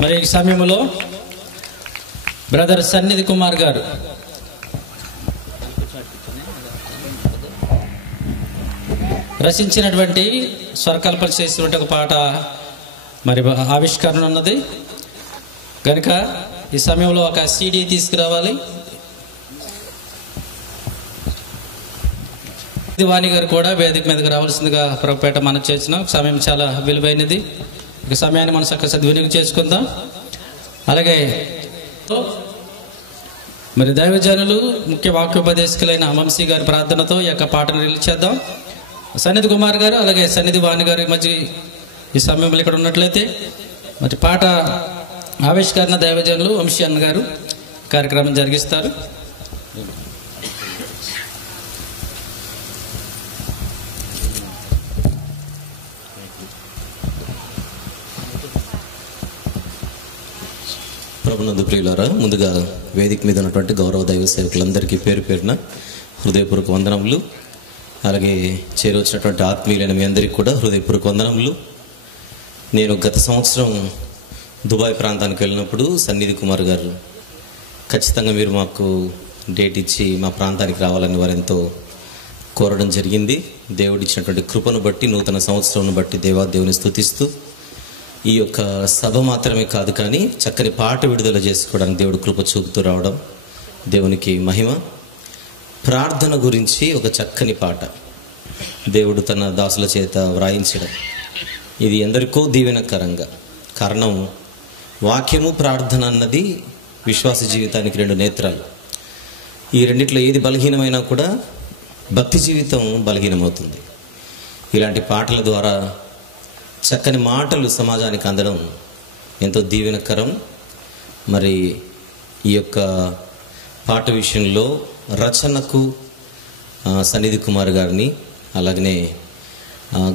మరి ఈ సమయంలో బ్రదర్ సన్నిధి కుమార్ గారు రచించినటువంటి స్వరకల్పన చేసినటువంటి ఒక పాట మరి ఆవిష్కరణ ఉన్నది కనుక ఈ సమయంలో ఒక సీడీ తీసుకురావాలి. వాణి గారు కూడా వేదిక మీదకి రావాల్సిందిగా ప్రభుపేట మనం చేసినాం. సమయం చాలా విలువైనది. ఇక సమయాన్ని మనం చక్కగా సద్వినియోగం చేసుకుందాం. అలాగే మరి దైవజనులు ముఖ్య వాక్యోపదేశకులైన వంశీ గారి ప్రార్థనతో ఈ యొక్క పాటను రిలీజ్ చేద్దాం. సన్నిధి కుమార్ గారు అలాగే సన్నిధి వాణి గారి మధ్య ఈ సమయంలో ఇక్కడ ఉన్నట్లయితే మరి పాట ఆవిష్కరణ దైవజనులు వంశీ అన్న గారు కార్యక్రమం జరిగిస్తారు. ప్రభునందు ప్రియులారా, ముందుగా వేదిక మీద ఉన్నటువంటి గౌరవ దైవ సేవకులందరికీ పేరు పేరున హృదయపూర్వక వందనములు. అలాగే చేరవచ్చినటువంటి ఆత్మీయులైన మీ అందరికీ కూడా హృదయపూర్వక వందనములు. నేను గత సంవత్సరం దుబాయ్ ప్రాంతానికి వెళ్ళినప్పుడు సన్నిధి కుమార్ గారు ఖచ్చితంగా మీరు మాకు డేట్ ఇచ్చి మా ప్రాంతానికి రావాలని వారెంతో కోరడం జరిగింది. దేవుడిచ్చినటువంటి కృపను బట్టి, నూతన సంవత్సరం బట్టి దేవాదేవుని స్తుతిస్తూ ఈ యొక్క సభ మాత్రమే కాదు కానీ చక్కని పాట విడుదల చేసుకోవడానికి దేవుడు కృప చూపుతూ రావడం దేవునికి మహిమ. ప్రార్థన గురించి ఒక చక్కని పాట దేవుడు తన దాసుల చేత వ్రాయించడం ఇది ఎందరికో దీవెనకరంగా. కారణం వాక్యము ప్రార్థన అన్నది విశ్వాస జీవితానికి రెండు నేత్రాలు. ఈ రెండిట్లో ఏది బలహీనమైనా కూడా భక్తి జీవితం బలహీనమవుతుంది. ఇలాంటి పాటల ద్వారా చక్కని మాటలు సమాజానికి అందడం ఎంతో దీవెనకరం. మరి ఈ యొక్క పాట విషయంలో రచనకు సన్నిధి కుమార్ గారిని, అలాగనే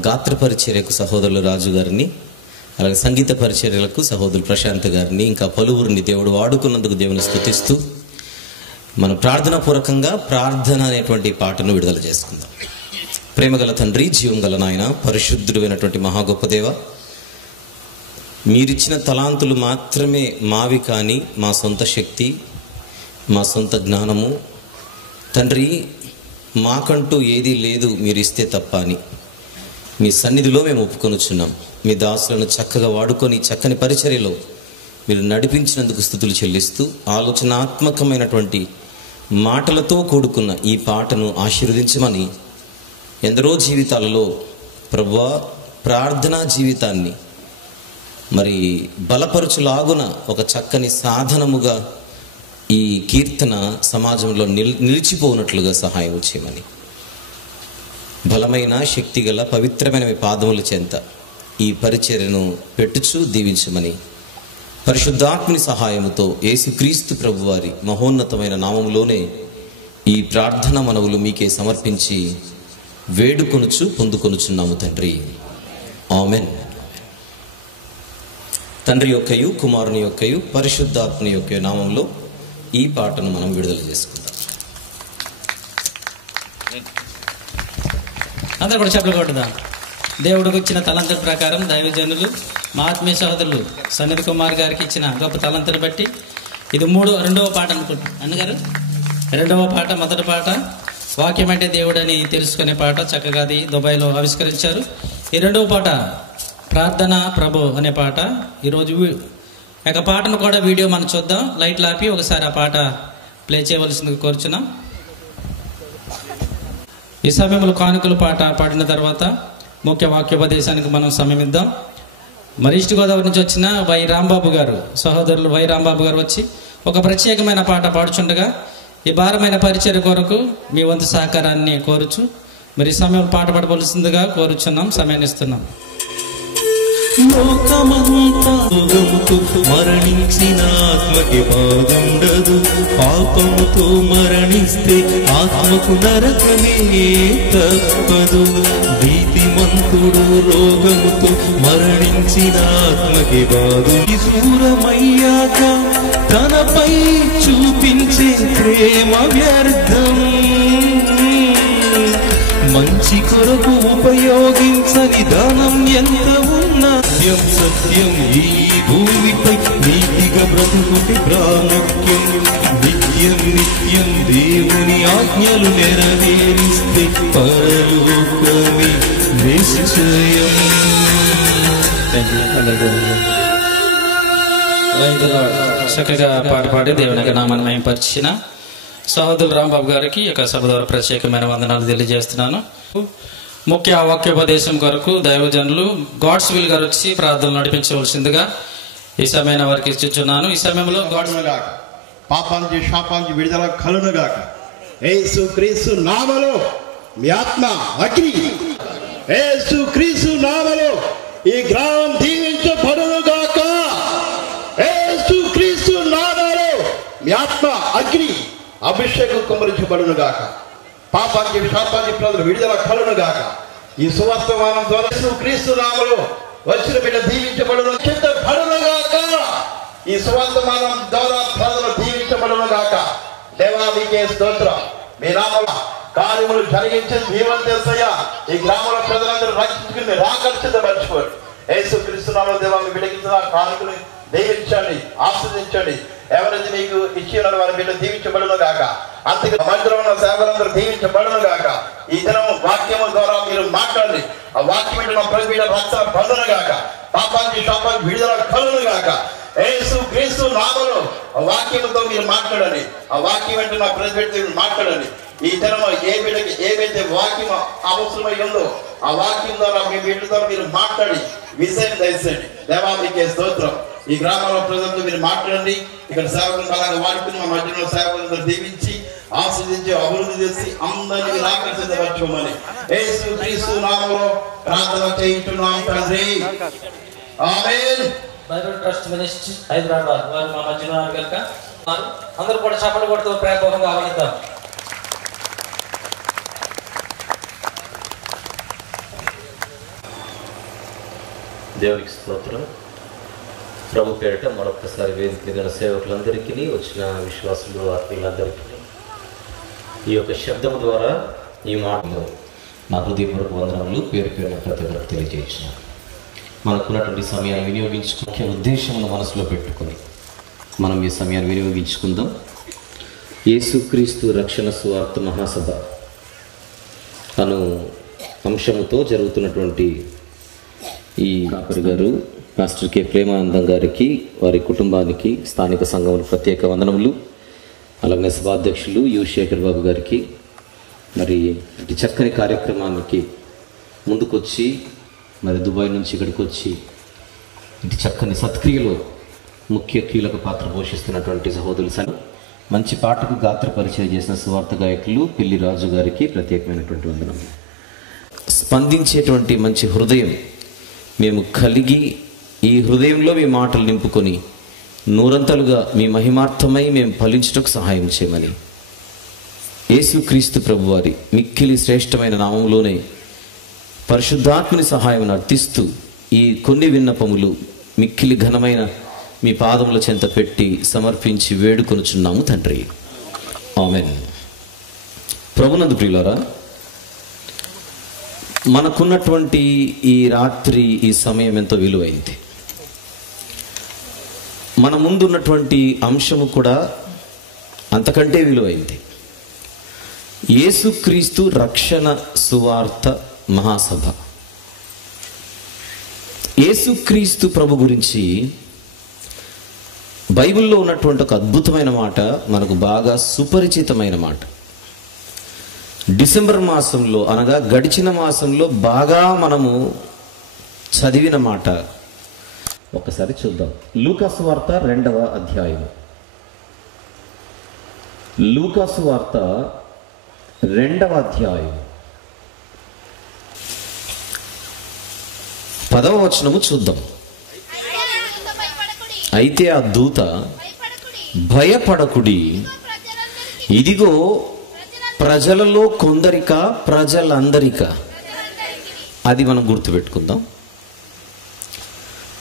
గాత్ర పరిచర్యకు సహోదరులు రాజు గారిని, అలాగే సంగీత పరిచర్యలకు సహోదరులు ప్రశాంత్ గారిని, ఇంకా పలువురిని దేవుడు వాడుకున్నందుకు దేవుని స్తుతిస్తూ మనం ప్రార్థనాపూర్వకంగా ప్రార్థన అనేటువంటి పాటను విడుదల చేసుకుందాం. ప్రేమగల తండ్రి, జీవం గల నాయన, పరిశుద్ధుడు అయినటువంటి మహా గొప్ప దేవ, మీరిచ్చిన తలాంతులు మాత్రమే మావి కానీ మా సొంత శక్తి, మా సొంత జ్ఞానము తండ్రి మాకంటూ ఏదీ లేదు మీరిస్తే తప్ప అని మీ సన్నిధిలో మేము ఒప్పుకొనుచున్నాం. మీ దాసులను చక్కగా వాడుకొని చక్కని పరిచర్యలో మీరు నడిపించినందుకు స్తుతులు చెల్లిస్తూ ఆలోచనాత్మకమైనటువంటి మాటలతో కూడుకున్న ఈ పాటను ఆశీర్వదించమని, ఎందరో జీవితాలలో ప్రభువా ప్రార్థనా జీవితాన్ని మరి బలపరుచులాగున ఒక చక్కని సాధనముగా ఈ కీర్తన సమాజంలో నిలిచిపోనట్లుగా సహాయం చేయమని, బలమైన శక్తిగల పవిత్రమైన మీ పాదముల చెంత ఈ పరిచర్యను పెట్టుచు దీవించమని పరిశుద్ధాత్మని సహాయముతో యేసుక్రీస్తు ప్రభువారి మహోన్నతమైన నామములోనే ఈ ప్రార్థన మనవులు మీకే సమర్పించి వేడుకొనుచు పొందుకొనుచున్నాము తండ్రి. ఆమెన్. తండ్రి యొక్కయు కుమారుని యొక్కయు పరిశుద్ధాత్మని యొక్క నామంలో ఈ పాటను మనం విడుదల చేసుకుందాం. అందరూ కూడా చెప్పలు కొట్టుదాం. దేవుడికి ఇచ్చిన తలంతుల ప్రకారం దైవజనులు మా ఆత్మీయ సహోదరులు సన్నిధి కుమార్ గారికి ఇచ్చిన గొప్ప తలంతులు బట్టి ఇది రెండవ పాట అనుకుంటున్నాను అన్నగారు. రెండవ పాట, మొదటి పాట వాక్యం అంటే దేవుడు అని తెలుసుకునే పాట చక్కగా అది దుబాయ్లో ఆవిష్కరించారు. ఈ రెండవ పాట ప్రార్థన ప్రభు అనే పాట. ఈరోజు ఒక పాటను కూడా వీడియో మనం చూద్దాం. లైట్లు ఆపి ఒకసారి ఆ పాట ప్లే చేయవలసిందిగా కోరుచున్నాం. ఈ సమయంలో కానుకల పాట పాడిన తర్వాత ముఖ్య వాక్యోపదేశానికి మనం సమయం ఇద్దాం. మరి ఈస్ట్ గోదావరి నుంచి వచ్చిన వై రాంబాబు గారు, సహోదరులు వై రాంబాబు గారు వచ్చి ఒక ప్రత్యేకమైన పాట పాడుచుండగా ఈ భారమైన పరిచర్య కొరకు మీ వంతు సహకారాన్ని కోరుచు మరి సమయం పాట పాడవలసిందిగా కోరుచున్నాం. సమయాన్ని ఇస్తున్నాం. లోకమంతా మరణించిన ఆత్మకి బాగుండదు, పాపముతో మరణిస్తే ఆత్మకు నరకమే తప్పదు. నీతిమంతుడు రోగముతో మరణించిన ఆత్మకి బాధు దూరమయ్యాక తనపై చూపించే ప్రేమ వ్యర్థం. మంచి కొరకు ఉపయోగించని ధనం ఎంత ఉన్నా సత్యం ఈ భూమిపై బ్రతుకుటి ప్రాముఖ్యం. నిత్యం నిత్యం దేవుని ఆజ్ఞలు నెరవేరిస్తే పరలోకమే నిశ్చయం. చక్కగా పాట పాడి దేవుని నామాన్ని మహిమపరిచిన సహోదరులు రాంబాబు గారికి ఈ యొక్క సభ ద్వారా ప్రత్యేకమైన వందనాలు తెలియజేస్తున్నాను. ముఖ్య వాక్యోపదేశం కొరకు దైవజనులు గాడ్స్ విల్ గారు వచ్చి ప్రార్థనలు నడిపించవలసిందిగా ఈ సమయాన్ని వారికి ఇచ్చుచున్నాను. ఈ సమయంలో పాపానికి శాపానికి విడుదల కలుగునుగాక. యేసు క్రీస్తు నామములో మీ ఆత్మ అగ్ని. యేసు క్రీస్తు నామములో ఈ గ్రామం దీవించబడునుగాక. యేసు క్రీస్తు నామములో మీ ఆత్మ అగ్ని అభిషేకం కుమ్మరించబడునుగాక. పాపానికి శాపానికి ప్రజలు విడుదల కలుగునుగాక. ఈ సువర్తమానం ద్వారా యేసు క్రీస్తు నామములో వచ్చిన బిడ్డ దీవించబడును చిత్తబడునుగాక. ఈ సువర్తమానం ద్వారా ప్రజలు దీవించబడునుగాక. దేవా మీకే స్తోత్రం. మీ నామములో కార్యములు జరిగించింది మీవంతేసయ్య. ఈ గ్రామంలో ప్రజలందరూ రక్షించుకుని రాకర్షితపరచుకోండి. యేసు క్రీస్తు నామములో దేవా మీ బిడ్డకిచ్చిన కార్యములు దీవించండి, ఆస్వాదించండి. ఎవరైతే మీకు ఇచ్చిన వారి బిడ్డ దీవించబడునుగాక. అంతగా మందిరం ఉన్న సేవలందరూ దీవించబడునుగాక. ఈ దినం వాక్యము ద్వారా మీరు మాట్లాడండి. ఆ వాక్యం నా ప్రతి బిడ్డ రక్షణ పొందునుగాక. పాపానికి శాపానికి విడుదల కలుగునుగాక. యేసు క్రీస్తు నామములో ఆ వాక్యంతో మీరు మాట్లాడండి. ఆ వాక్యం అంటే నా ప్రతి బిడ్డ మాట్లాడండి. ఈ దినం ఏ బిడ్డకి ఏవైతే వాక్యం అవసరమై ఉందో ఆ వాక్యం ద్వారా మీ బిడ్డ ద్వారా మీరు మాట్లాడి విజయం దయచేయండి. దేవా మీకే స్తోత్రం. ఈ గ్రామంలో ప్రజలతో మీరు మాట్లాడండి. ఇక్కడ సేవకులు అలాగే వాడుకుని మా మధ్యలో సేవకులందరూ దీవించి ఆస్వాదించి అభివృద్ధి చేసి అందరినీ ఆకర్షితపరచమని యేసు క్రీస్తు నామములో ప్రార్థన చేయించున్నాం తండ్రి. ఆమేన్. బైబిల్ ట్రస్ట్ మినిస్ట్రీ హైదరాబాద్ వారు మా మధ్యలో కనుక అందరూ కూడా చప్పట్లు కొడుతూ ప్రేమపూర్వకంగా ఆహ్వానిద్దాం. దేవునికి స్తోత్రం. ప్రభు పేరిట మరొకసారి వేదిక మీద సేవకులందరికీ, వచ్చిన విశ్వాసులు, ఆత్మీయులందరికీ ఈ యొక్క శబ్దం ద్వారా ఈ మాటలో నా హృదయపూర్వక వందనములు పేరు పేరున ప్రతి ఒక్కరికి తెలియజేసిన మనకున్నటువంటి సమయాన్ని వినియోగించుకునే ఉద్దేశంలో మనసులో పెట్టుకొని మనం ఈ సమయాన్ని వినియోగించుకుందాం. యేసుక్రీస్తు రక్షణ సువార్త మహాసభ అను అంశముతో జరుగుతున్నటువంటి ఈ కాపరి గారు మాస్టర్ కె ప్రేమానందం గారికి, వారి కుటుంబానికి, స్థానిక సంఘంలో ప్రత్యేక వందనములు. అలాగే సభాధ్యక్షులు యు శేఖర్ బాబు గారికి మరి ఇటు చక్కని కార్యక్రమానికి ముందుకొచ్చి మరి దుబాయ్ నుంచి ఇక్కడికి వచ్చి ఇటు చక్కని సత్క్రియలో ముఖ్య కీలక పాత్ర పోషిస్తున్నటువంటి సహోదరులు, మంచి పాటకు గాత్ర పరిచయం చేసిన సువార్త గాయకులు పిల్లి రాజు గారికి ప్రత్యేకమైనటువంటి వందనములు. స్పందించేటువంటి మంచి హృదయం మేము కలిగి ఈ హృదయంలో మీ మాటలు నింపుకొని నూరంతలుగా మీ మహిమార్థమై మేము ఫలించుటకు సహాయం చేయమని యేసుక్రీస్తు ప్రభువారి మిక్కిలి శ్రేష్టమైన నామంలోనే పరిశుద్ధాత్మని సహాయం అర్థిస్తూ ఈ కొన్ని విన్నపములు మిక్కిలి ఘనమైన మీ పాదముల చెంత పెట్టి సమర్పించి వేడుకొనుచున్నాము తండ్రి. ఆమేన్. ప్రభునందు ప్రియులారా, మనకున్నటువంటి ఈ రాత్రి ఈ సమయం ఎంతో విలువైంది. మన ముందున్నటువంటి అంశము కూడా అంతకంటే విలువైంది. యేసుక్రీస్తు రక్షణ సువార్త మహాసభ. యేసుక్రీస్తు ప్రభు గురించి బైబిల్లో ఉన్నటువంటి ఒక అద్భుతమైన మాట, మనకు బాగా సుపరిచితమైన మాట. డిసెంబర్ మాసంలో అనగా గడిచిన మాసంలో బాగా మనము చదివిన మాట ఒకసారి చూద్దాం. లూకాసు వార్త 2వ అధ్యాయం. లూకాసు వార్త 2వ అధ్యాయం 10వ వచనము చూద్దాం. అయితే ఆ దూత భయపడకుడి, ఇదిగో ప్రజలలో కొందరిక ప్రజలందరిక, అది మనం గుర్తుపెట్టుకుందాం.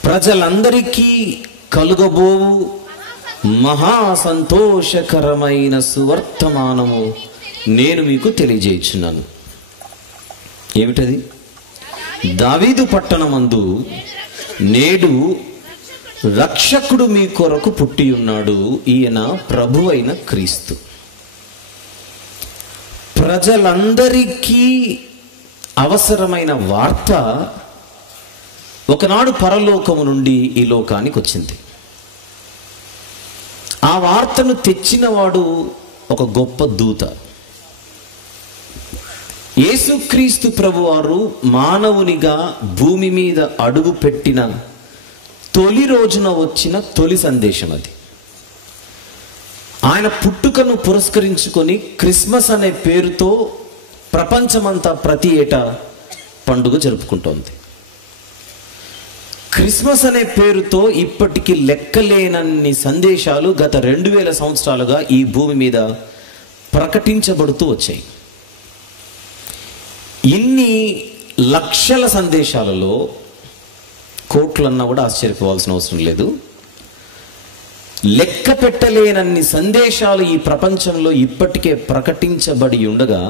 ప్రజలందరికీ కలుగబోవు మహా సంతోషకరమైన సువర్తమానము నేను మీకు తెలియజేయుచున్నాను. ఏమిటది? దావీదు పట్టణమందు నేడు రక్షకుడు మీ కొరకు పుట్టి ఉన్నాడు, ఈయన ప్రభువైన క్రీస్తు. ప్రజలందరికీ అవసరమైన వార్త ఒకనాడు పరలోకము నుండి ఈ లోకానికి వచ్చింది. ఆ వార్తను తెచ్చినవాడు ఒక గొప్ప దూత. యేసుక్రీస్తు ప్రభువారు మానవునిగా భూమి మీద అడుగు పెట్టిన తొలి రోజున వచ్చిన తొలి సందేశం అది. ఆయన పుట్టుకను పురస్కరించుకొని క్రిస్మస్ అనే పేరుతో ప్రపంచమంతా ప్రతి ఏటా పండుగ జరుపుకుంటోంది. క్రిస్మస్ అనే పేరుతో ఇప్పటికీ లెక్కలేనన్ని సందేశాలు గత 2000 సంవత్సరాలుగా ఈ భూమి మీద ప్రకటించబడుతూ వచ్చాయి. ఇన్ని లక్షల సందేశాలలో కోట్లన్నా కూడా ఆశ్చర్యపోవాల్సిన అవసరం లేదు. లెక్క పెట్టలేనన్ని సందేశాలు ఈ ప్రపంచంలో ఇప్పటికే ప్రకటించబడి ఉండగా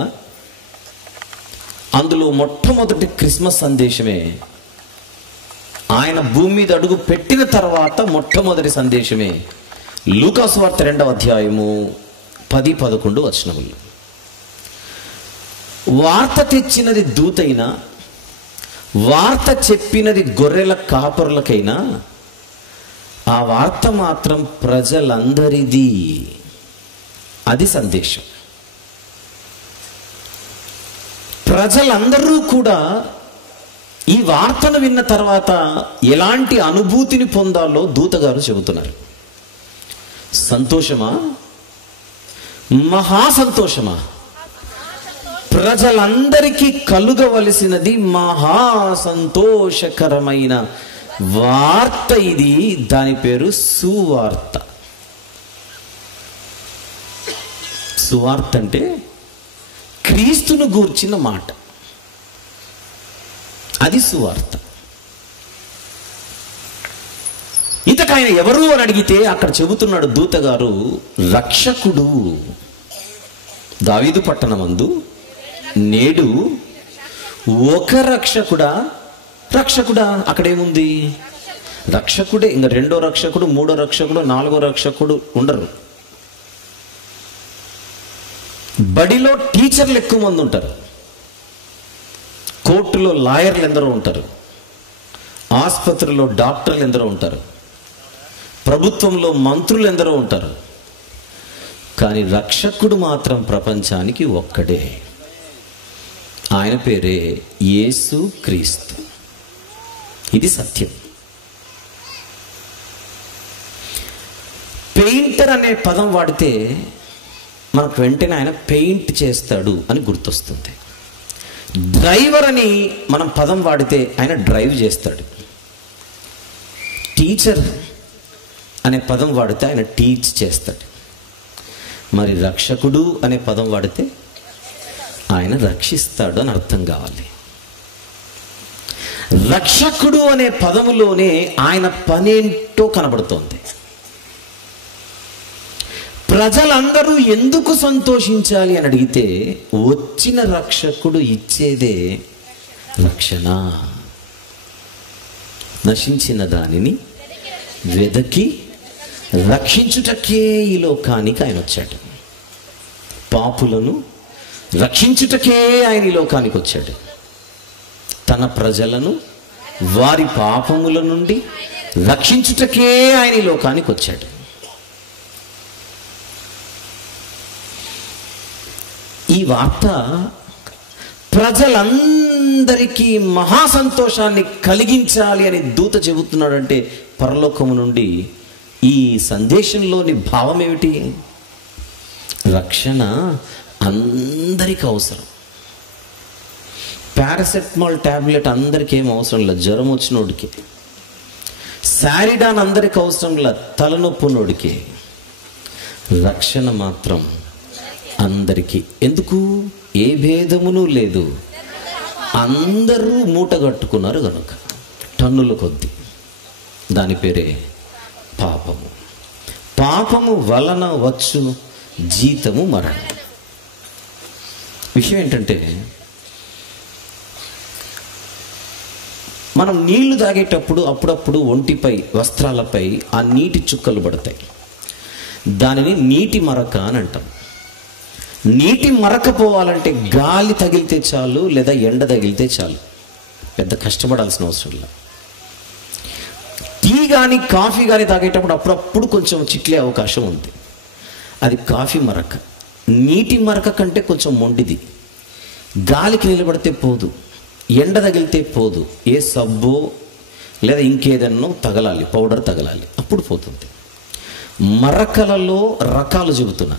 అందులో మొట్టమొదటి క్రిస్మస్ సందేశమే, ఆయన భూమి మీద అడుగు పెట్టిన తర్వాత మొట్టమొదటి సందేశమే లూకాసు వార్త 2వ అధ్యాయము 10-11 వచనములు. వార్త తెచ్చినది దూతైనా, వార్త చెప్పినది గొర్రెల కాపరులకైనా, ఆ వార్త మాత్రం ప్రజలందరిది. అది సందేశం. ప్రజలందరూ కూడా ఈ వార్తను విన్న తర్వాత ఎలాంటి అనుభూతిని పొందాలో దూతగారు చెబుతున్నారు. సంతోషమా, మహా సంతోషమా? ప్రజలందరికీ కలుగవలసినది మహా సంతోషకరమైన వార్త ఇది. దాని పేరు సువార్త. సువార్త అంటే క్రీస్తును గూర్చిన మాట. అది సువార్త. ఇంతకు ఆయన ఎవరు అని అడిగితే అక్కడ చెబుతున్నాడు దూతగారు, రక్షకుడు. దావీదు పట్టణమందు నేడు ఒక రక్షకుడా. రక్షకుడా అక్కడేముంది? రక్షకుడే. ఇంకా 2వ రక్షకుడు, 3వ రక్షకుడు, 4వ రక్షకుడు ఉండరు. బడిలో టీచర్లు ఎక్కువ మంది ఉంటారు, కోర్టులో లాయర్లు ఎందరో ఉంటారు, ఆసుపత్రిలో డాక్టర్లు ఎందరో ఉంటారు, ప్రభుత్వంలో మంత్రులు ఎందరో ఉంటారు. కానీ రక్షకుడు మాత్రం ప్రపంచానికి ఒక్కడే. ఆయన పేరే యేసు క్రీస్తు. ఇది సత్యం. పెయింటర్ అనే పదం వాడితే మనకు వెంటనే ఆయన పెయింట్ చేస్తాడు అని గుర్తొస్తుంది. డ్రైవర్ అని మనం పదం వాడితే ఆయన డ్రైవ్ చేస్తాడు. టీచర్ అనే పదం వాడితే ఆయన టీచ్ చేస్తాడు. మరి రక్షకుడు అనే పదం వాడితే ఆయన రక్షిస్తాడు అని అర్థం కావాలి. రక్షకుడు అనే పదములోనే ఆయన పనేంటో కనబడుతోంది. ప్రజలందరూ ఎందుకు సంతోషించాలి అని అడిగితే వచ్చిన రక్షకుడు ఇచ్చేదే రక్షణ. నశించిన దానిని వెదకి రక్షించుటకే ఈ లోకానికి ఆయన వచ్చాడు. పాపులను రక్షించుటకే ఆయన ఈ లోకానికి వచ్చాడు. తన ప్రజలను వారి పాపముల నుండి రక్షించుటకే ఆయన ఈ లోకానికి వచ్చాడు. ఈ వార్త ప్రజలందరికీ మహా సంతోషాన్ని కలిగించాలి అని దూత చెబుతున్నాడంటే పరలోకము నుండి ఈ సందేశంలోని భావం ఏమిటి? రక్షణ అందరికీ అవసరం. పారాసెటమాల్ టాబ్లెట్ అందరికీ ఏం అవసరం లేదు, జ్వరం వచ్చినోడికి. సారిడాన్ అందరికి అవసరం లేదు, తలనొప్పునోడికి. రక్షణ మాత్రం అందరికీ. ఎందుకు? ఏ భేదమును లేదు, అందరూ మూట కట్టుకున్నారు కనుక. టన్నుల కొద్ది. దాని పేరే పాపము. పాపము వలన వచ్చు జీతము మరణం. విషయం ఏంటంటే మనం నీళ్లు తాగేటప్పుడు అప్పుడప్పుడు ఒంటిపై వస్త్రాలపై ఆ నీటి చుక్కలు పడతాయి. దానిని నీటి మరక అని అంటాం. నీటి మరక పోవాలంటే గాలి తగిలితే చాలు, లేదా ఎండ తగిలితే చాలు, పెద్ద కష్టపడాల్సిన అవసరం లేదు. టీ కానీ కాఫీ కానీ తాగేటప్పుడు అప్పుడప్పుడు కొంచెం చిట్లే అవకాశం ఉంది. అది కాఫీ మరక. నీటి మరక కంటే కొంచెం మొండిది. గాలికి నిలబడితే పోదు, ఎండ తగిలితే పోదు, ఏ సబ్బో లేదా ఇంకేదన్నో తగలాలి, పౌడర్ తగలాలి, అప్పుడు పోతుంది. మరకలలో రకాలు చెబుతున్నా,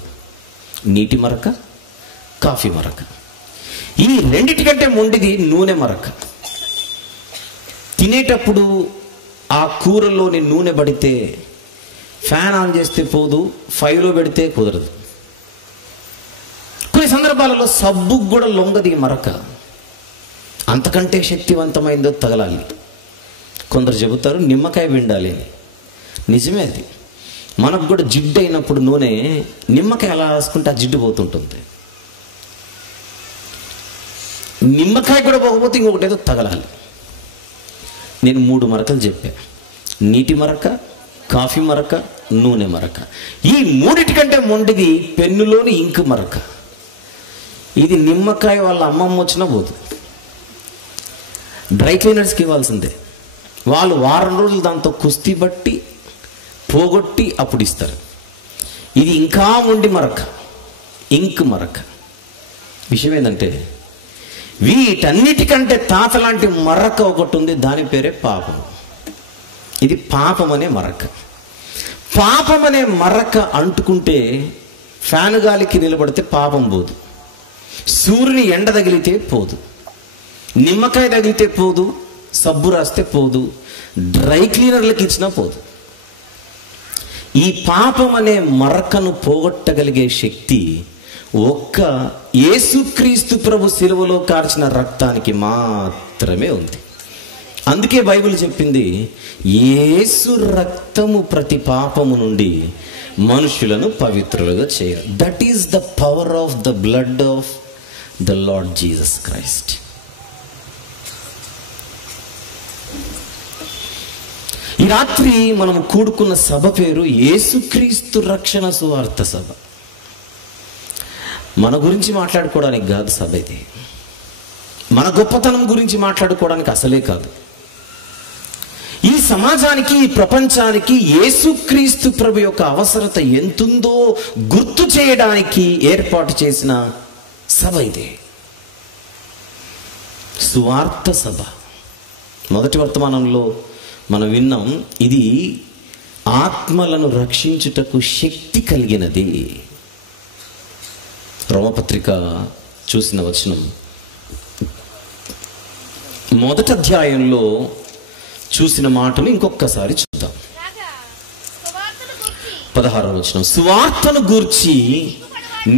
నీటి మరక, కాఫీ మరక. ఈ రెండిటికంటే మొండిది నూనె మరక. తినేటప్పుడు ఆ కూరలోని నూనె పడితే ఫ్యాన్ ఆన్ చేస్తే పోదు, 5లో పెడితే కుదరదు. కొన్ని సందర్భాలలో సబ్బుకు కూడా లొంగది మరక. అంతకంటే శక్తివంతమైందో తగలాలి. కొందరు చెబుతారు నిమ్మకాయ పిండాలి అని. నిజమే అది. మనకు కూడా జిడ్డు అయినప్పుడు నూనె నిమ్మకాయ అలా రాసుకుంటే ఆ జిడ్డు పోతుంటుంది. నిమ్మకాయ కూడా పోకపోతే ఇంకొకటి ఏదో తగలాలి. నేను 3 మరకలు చెప్పా: నీటి మరక, కాఫీ మరక, నూనె మరక. ఈ మూడిటికంటే మొండిది పెన్నులోని ఇంకు మరక. ఇది నిమ్మకాయ వాళ్ళ అమ్మమ్మ వచ్చినా పోదు, డ్రై క్లీనర్స్కి ఇవ్వాల్సిందే. వాళ్ళు వారం రోజులు దాంతో కుస్తీ బట్టి పోగొట్టి అప్పుడు ఇస్తారు. ఇది ఇంకా మొండి మరక, ఇంక్ మరక. విషయం ఏంటంటే వీటన్నిటికంటే తాత లాంటి మరక ఒకటి ఉంది, దాని పేరే పాపం. ఇది పాపం అనే మరక. పాపం అనే మరక అంటుకుంటే ఫ్యాన్ గాలికి నిలబడితే పాపం పోదు, సూర్యుని ఎండ తగిలితే పోదు, నిమ్మకాయ తగిలితే పోదు, సబ్బు రాస్తే పోదు, డ్రై క్లీనర్లకు ఇచ్చినా పోదు. ఈ పాపం అనే మరకను పోగొట్టగలిగే శక్తి ఒక్క యేసుక్రీస్తు ప్రభు శిలువలో కార్చిన రక్తానికి మాత్రమే ఉంది. అందుకే బైబిల్ చెప్పింది, యేసు రక్తము ప్రతి పాపము నుండి మనుషులను పవిత్రులుగా చేయరు. That is the power of the blood of the lord Jesus Christ. ఈ రాత్రి మనం కూడుకున్న సభ పేరు యేసుక్రీస్తు రక్షణ సువార్త సభ. మన గురించి మాట్లాడుకోవడానికి కాదు సభ ఇది. మన గొప్పతనం గురించి మాట్లాడుకోవడానికి అసలే కాదు. ఈ సమాజానికి, ఈ ప్రపంచానికి యేసుక్రీస్తు ప్రభు యొక్క అవసరత ఎంతుందో గుర్తు చేయడానికి ఏర్పాటు చేసిన సభ ఇది. సువార్త సభ. మొదటి వర్తమానంలో మనం విన్నాం, ఇది ఆత్మలను రక్షించుటకు శక్తి కలిగినది. రోమపత్రిక చూసిన వచనం మొదటి అధ్యాయంలో చూసిన మాటలు ఇంకొకసారి చూద్దాం. 16వ వచనం, సువార్తను గూర్చి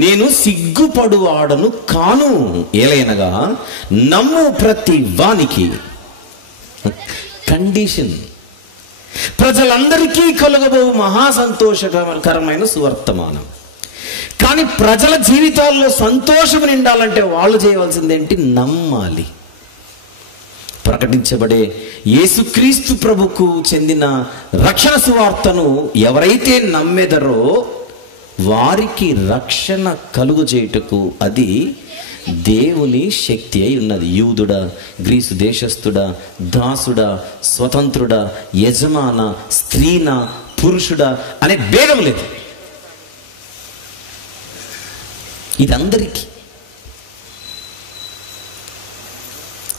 నేను సిగ్గుపడువాడను కాను, ఏలైనగా నమ్ము ప్రతి వానికి. కండిషన్, ప్రజలందరికీ కలుగబో మహా సంతోషకరమైన సువర్తమానం. కానీ ప్రజల జీవితాల్లో సంతోషం నిండాలంటే వాళ్ళు చేయవలసిందేంటి? నమ్మాలి. ప్రకటించబడే యేసుక్రీస్తు ప్రభుకు చెందిన రక్షణ సువార్తను ఎవరైతే నమ్మెదరో వారికి రక్షణ కలుగు చేయుటకు అది దేవుని శక్తి అయి ఉన్నది. యూదుడా, గ్రీసు దేశస్థుడా, దాసుడా, స్వతంత్రుడా, యజమాన, స్త్రీనా, పురుషుడా అనే భేదం లేదు. ఇదందరికీ.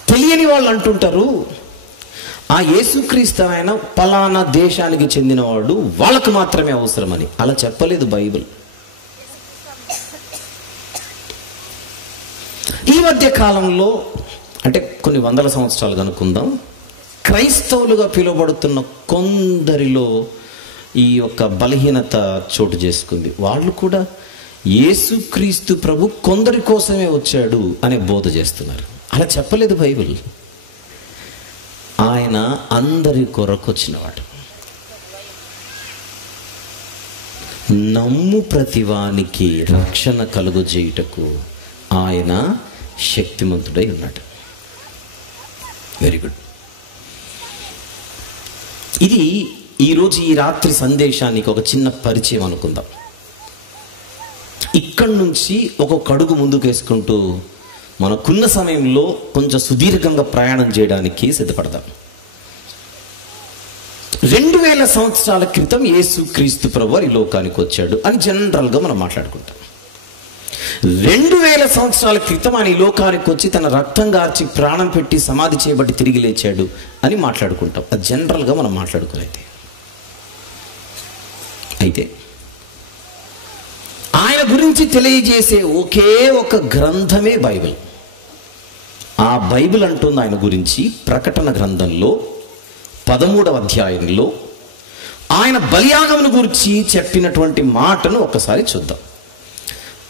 తెలియని వాళ్ళు అంటుంటారు, ఆ యేసుక్రీస్తు ఆయన పలానా దేశానికి చెందినవాడు, వాళ్ళకు మాత్రమే అవసరమని. అలా చెప్పలేదు బైబిల్. ఈ మధ్య కాలంలో, అంటే కొన్ని వందల సంవత్సరాలు కనుక్కుందాం, క్రైస్తవులుగా పిలువబడుతున్న కొందరిలో ఈ యొక్క బలహీనత చోటు చేసుకుంది. వాళ్ళు కూడా యేసుక్రీస్తు ప్రభు కొందరి కోసమే వచ్చాడు అనే బోధ చేస్తున్నారు. అలా చెప్పలేదు బైబిల్. ఆయన అందరి కొరకు వచ్చినవాడు. నమ్ము ప్రతివానికి రక్షణ కలుగు చేయుటకు ఆయన శక్తిమంతుడై ఉన్నాడు. Very good. ఇది ఈరోజు ఈ రాత్రి సందేశానికి ఒక చిన్న పరిచయం అనుకుందాం. ఇక్కడి నుంచి ఒక్కొక్క అడుగు ముందుకు వేసుకుంటూ మనకున్న సమయంలో కొంచెం సుదీర్ఘంగా ప్రయాణం చేయడానికి సిద్ధపడదాం. 2000 సంవత్సరాల క్రితం యేసు క్రీస్తు ప్రభువు ఈ లోకానికి వచ్చాడు అని జనరల్గా మనం మాట్లాడుకుంటాం. 2000 సంవత్సరాల క్రితం ఆయన ఈ లోకానికి వచ్చి తన రక్తం గార్చి ప్రాణం పెట్టి సమాధి చేయబడి తిరిగి లేచాడు అని మాట్లాడుకుంటాం. అది జనరల్గా మనం మాట్లాడుకునేది. అయితే ఆయన గురించి తెలియజేసే ఒకే ఒక గ్రంథమే బైబిల్. ఆ బైబిల్ అంటుంది ఆయన గురించి ప్రకటన గ్రంథంలో 13వ అధ్యాయంలో ఆయన బలియాగమును గురించి చెప్పినటువంటి మాటను ఒక్కసారి చూద్దాం.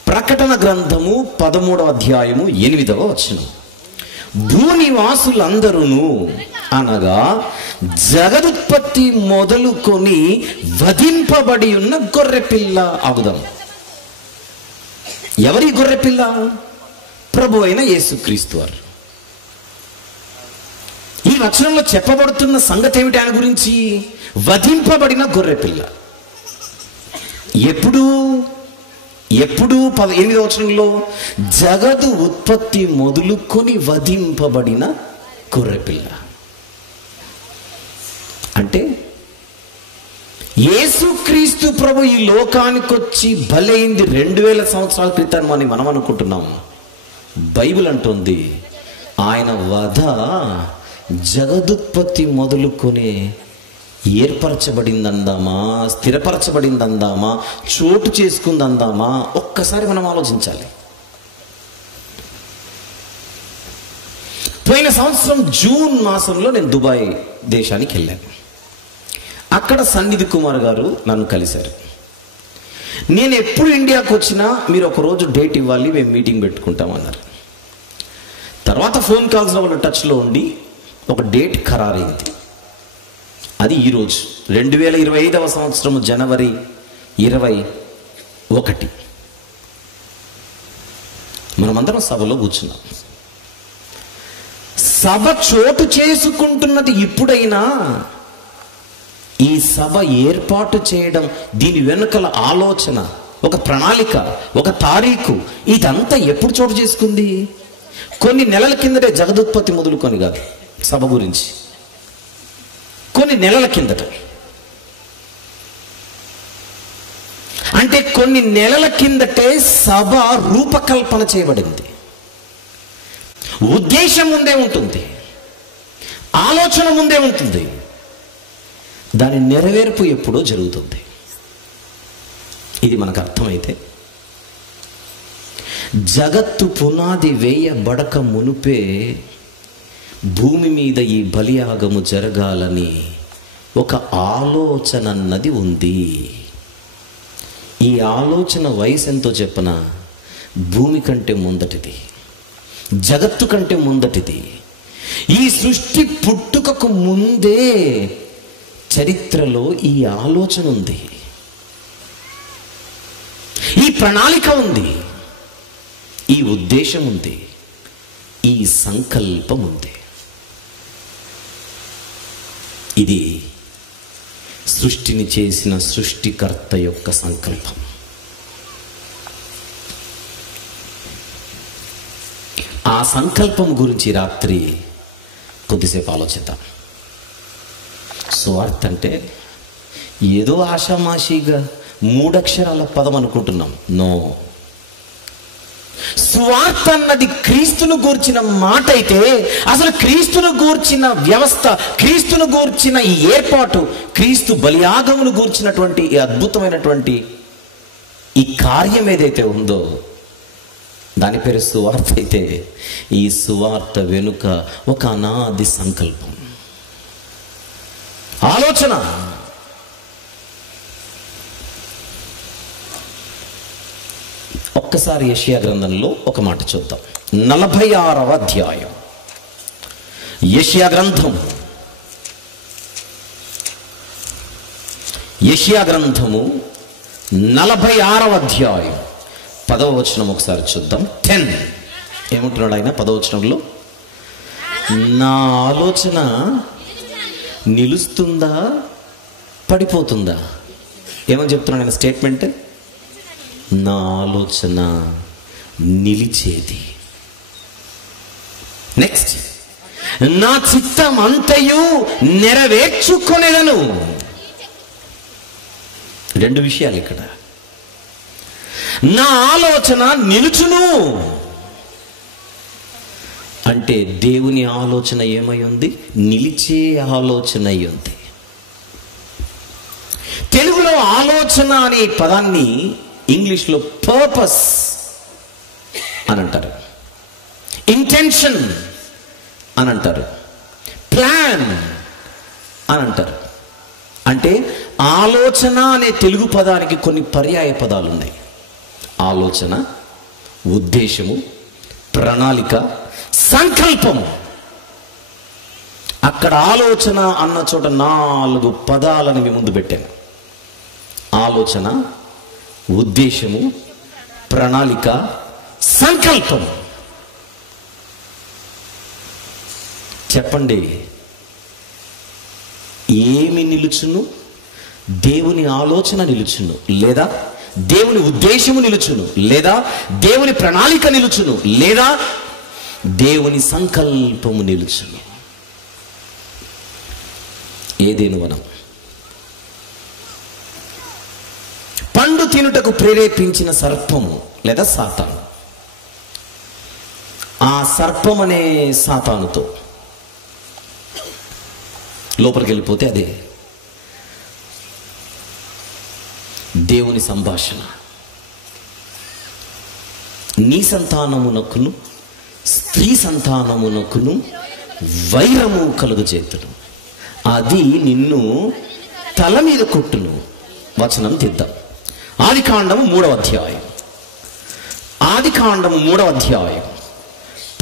ప్రకటన గ్రంథము 13వ అధ్యాయము 8వ వచనం. భూనివాసులందరూ అనగా జగదుత్పత్తి మొదలుకొని వధింపబడి ఉన్న గొర్రెపిల్ల ఆగుదాం. ఎవరి గొర్రెపిల్ల? ప్రభు అయిన యేసుక్రీస్తు వారు. ఈ వచనంలో చెప్పబడుతున్న సంగతి ఏమిటి? ఆయన గురించి వధింపబడిన గొర్రెపిల్ల. ఎప్పుడు 8వ వచనంలో జగదు ఉత్పత్తి మొదలుకొని వధింపబడిన గొర్రెపిల్ల. అంటే యేసుక్రీస్తు ప్రభు ఈ లోకానికి వచ్చి బలైంది 2000 సంవత్సరాల క్రితం అని మనం అనుకుంటున్నాం. బైబిల్ అంటుంది ఆయన వధ జగదుత్పత్తి మొదలుకొని ఏర్పరచబడిందందామా, స్థిరపరచబడిందందామా, చోటు చేసుకుందందామా? ఒక్కసారి మనం ఆలోచించాలి. పోయిన సంవత్సరం జూన్ మాసంలో నేను దుబాయ్ దేశానికి వెళ్ళాను. అక్కడ సన్నిధి కుమార్ గారు నన్ను కలిశారు. నేను ఎప్పుడు ఇండియాకు వచ్చినా మీరు ఒకరోజు డేట్ ఇవ్వాలి, మేము మీటింగ్ పెట్టుకుంటామన్నారు. తర్వాత ఫోన్ కాల్స్లో వాళ్ళ టచ్లో ఉండి ఒక డేట్ ఖరారైంది. అది ఈరోజు 2025వ సంవత్సరం జనవరి 21. మనమందరం సభలో కూర్చున్నాం. సభ చోటు చేసుకుంటున్నది ఇప్పుడైనా ఈ సభ ఏర్పాటు చేయడం, దీని వెనుకల ఆలోచన, ఒక ప్రణాళిక, ఒక తారీఖు, ఇదంతా ఎప్పుడు చోటు చేసుకుంది? కొన్ని నెలల కిందటే జగదుత్పత్తి మొదలుకొని కాదు, సభ గురించి కొన్ని నెలల కిందట. అంటే కొన్ని నెలల కిందటే సభ రూపకల్పన చేయబడింది. ఉద్దేశం ముందే ఉంటుంది, ఆలోచన ముందే ఉంటుంది, దాని నెరవేర్పు ఎప్పుడో జరుగుతుంది. ఇది మనకు అర్థమైతే జగత్తు పునాది వేయబడక మునుపే భూమి మీద ఈ బలియాగము జరగాలని ఒక ఆలోచన అన్నది ఉంది. ఈ ఆలోచన వయసు ఎంతో చెప్పన భూమి కంటే ముందటిది, జగత్తు కంటే ముందటిది. ఈ సృష్టి పుట్టుకకు ముందే చరిత్రలో ఈ ఆలోచన ఉంది, ఈ ప్రణాళిక ఉంది, ఈ ఉద్దేశం ఉంది, ఈ సంకల్పం ఉంది. ఇది సృష్టిని చేసిన సృష్టికర్త యొక్క సంకల్పం. ఆ సంకల్పం గురించి రాత్రి కొద్దిసేపు ఆలోచిద్దాం. సువార్త అంటే ఏదో ఆషామాషిగా 3 అక్షరాల పదం అనుకుంటున్నాం. నో, సువార్త అన్నది క్రీస్తును గూర్చిన మాట అయితే, అసలు క్రీస్తును గూర్చిన వ్యవస్థ, క్రీస్తును గూర్చిన ఈ ఏర్పాటు, క్రీస్తు బలియాగమును గూర్చినటువంటి ఈ అద్భుతమైనటువంటి ఈ కార్యం ఏదైతే ఉందో దాని పేరు సువార్త అయితే, ఈ సువార్త వెనుక ఒక అనాది సంకల్పం, ఆలోచన. ఒక్కసారి యెషయా గ్రంథంలో ఒక మాట చూద్దాం. 46వ అధ్యాయం యెషయా గ్రంథము 46వ అధ్యాయం 10వ వచనం ఒకసారి చూద్దాం. 10 ఏమంటున్నాడు ఆయన 10వ వచనంలో? నా ఆలోచన నిలుస్తుందా పడిపోతుందా? ఏమని చెప్తున్నాను నేను స్టేట్మెంట్? నా ఆలోచన నిలిచేది. నెక్స్ట్, నా చిత్తం అంతయు నెరవేర్చుకొనేదను. రెండు విషయాలు ఇక్కడ. నా ఆలోచన నిలుచును అంటే దేవుని ఆలోచన ఏమై ఉంది? నిలిచే ఆలోచన అయి ఉంది. తెలుగులో ఆలోచన అనే పదాన్ని ఇంగ్లీష్లో పర్పస్ అని అంటారు, ఇంటెన్షన్ అని అంటారు, ప్లాన్ అని అంటారు. అంటే ఆలోచన అనే తెలుగు పదానికి కొన్ని పర్యాయ పదాలు ఉన్నాయి. ఆలోచన, ఉద్దేశము, ప్రణాళిక, సంకల్పము. అక్కడ ఆలోచన అన్న చోట 4 పదాలను మీ ముందు పెట్టాను. ఆలోచన, ఉద్దేశము, ప్రణాళిక, సంకల్పం. చెప్పండి, ఏమి నిలుచును? దేవుని ఆలోచన నిలుచును, లేదా దేవుని ఉద్దేశము నిలుచును, లేదా దేవుని ప్రణాళిక నిలుచును, లేదా దేవుని సంకల్పము నిలుచును. ఏదేను వనం పండు తినుటకు ప్రేరేపించిన సర్పము లేదా సాతాను. ఆ సర్పం అనే సాతానుతో లోపలికి వెళ్ళిపోతే అదే దేవుని సంభాషణ. నీ సంతానమునకును స్త్రీ సంతానమునకును వైరము కలుగజేతుడు, అది నిన్ను తల మీద కొట్టును. వచనం తీద్దాం. ఆదికాండము 3వ అధ్యాయం, ఆదికాండము 3వ అధ్యాయం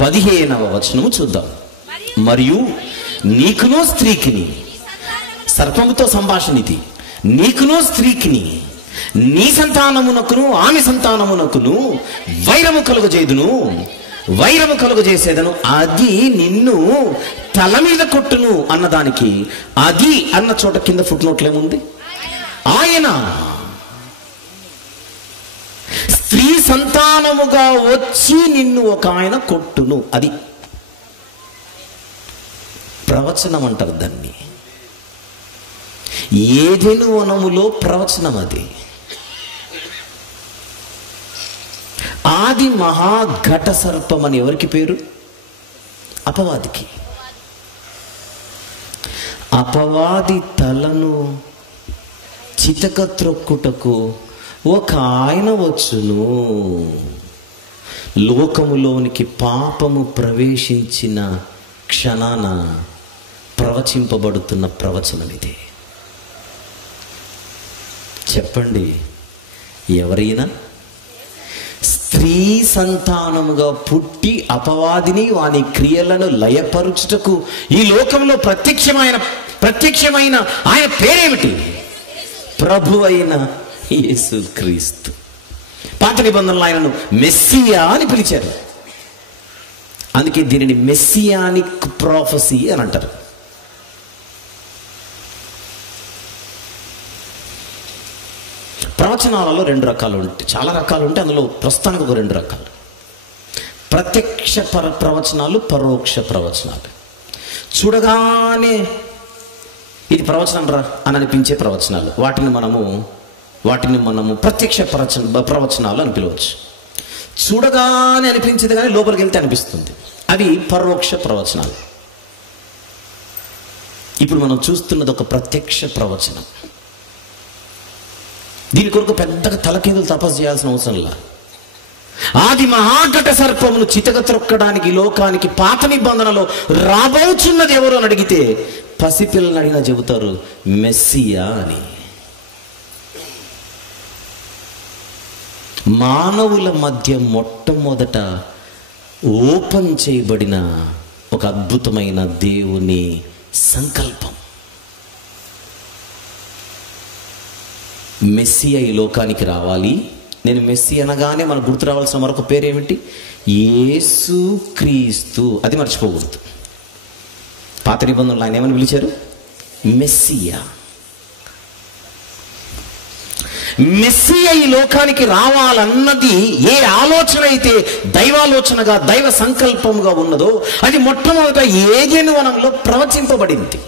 15వ వచనము చూద్దాం. మరియు నీకునో స్త్రీకిని, సర్పముతో సంభాషణ ఇది, నీకునో స్త్రీకిని నీ సంతానమునకును ఆమె సంతానమునకును వైరము కలుగజేదును, వైరము కలుగజేసేదను, అది నిన్ను తల మీద కొట్టును అన్నదానికి అది అన్న చోట కింద ఫుట్ నోట్లు ఏముంది? ఆయన స్త్రీ సంతానముగా వచ్చి నిన్ను ఒక ఆయన కొట్టును. అది ప్రవచనం అంటారు దాన్ని. ఏదెను వనములో ప్రవచనం అది. ఆది మహాఘట సర్పం అని ఎవరికి పేరు? అపవాదికి. అపవాది తలను చితక త్రొక్కుటకు ఒక ఆయన వచ్చును. లోకములోనికి పాపము ప్రవేశించిన క్షణాన ప్రవచింపబడుతున్న ప్రవచనం ఇదే. చెప్పండి, ఎవరైనా స్త్రీ సంతానముగా పుట్టి అపవాదిని వాని క్రియలను లయపరుచుటకు ఈ లోకంలో ప్రత్యక్షమైన ఆయన పేరేమిటి? ప్రభు అయిన యేసుక్రీస్తు. పాత నిబంధనలో ఆయనను మెస్సియా అని పిలిచారు. అందుకే దీనిని మెస్సియానిక్ ప్రాఫెసీ అని అంటారు. ప్రవచనాలలో 2 రకాలు ఉంటాయి, చాలా రకాలు ఉంటాయి. అందులో ప్రస్తుతానికి ఒక 2 రకాలు: ప్రత్యక్ష ప్రవచనాలు, పరోక్ష ప్రవచనాలు. చూడగానే ఇది ప్రవచనం రా అని అనిపించే ప్రవచనాలు, వాటిని మనము ప్రత్యక్ష ప్రవచనాలు అని పిలవచ్చు. చూడగానే అనిపించేది కానీ లోపలికి వెళ్తే అనిపిస్తుంది, అవి పరోక్ష ప్రవచనాలు. ఇప్పుడు మనం చూస్తున్నది ఒక ప్రత్యక్ష ప్రవచనం. దీని కొరకు పెద్దగా తలకిందులు తపస్సు చేయాల్సిన అవసరంలా. ఆది మహాఘట సర్పమును చితక త్రొక్కడానికి లోకానికి పాత నిబంధనలో రాబోచున్నది ఎవరు అని అడిగితే పసిపిల్లని అడిగినా చెబుతారు మెస్సియా అని. మానవుల మధ్య మొట్టమొదట ఓపెన్ చేయబడిన ఒక అద్భుతమైన దేవుని సంకల్పం. మెస్సియా ఈ లోకానికి రావాలి. నేను మెస్సి అనగానే మనకు గుర్తు రావాల్సిన మరొక పేరేమిటి? యేసుక్రీస్తు. అది మర్చిపోకూడదు. పాత నిబంధనలు ఆయన ఏమని పిలిచారు? మెస్సియా. మెస్సియా ఈ లోకానికి రావాలన్నది ఏ ఆలోచన అయితే దైవాలోచనగా దైవ సంకల్పముగా ఉన్నదో అది మొట్టమొదట ఏదెను వనంలో ప్రవచింపబడింది.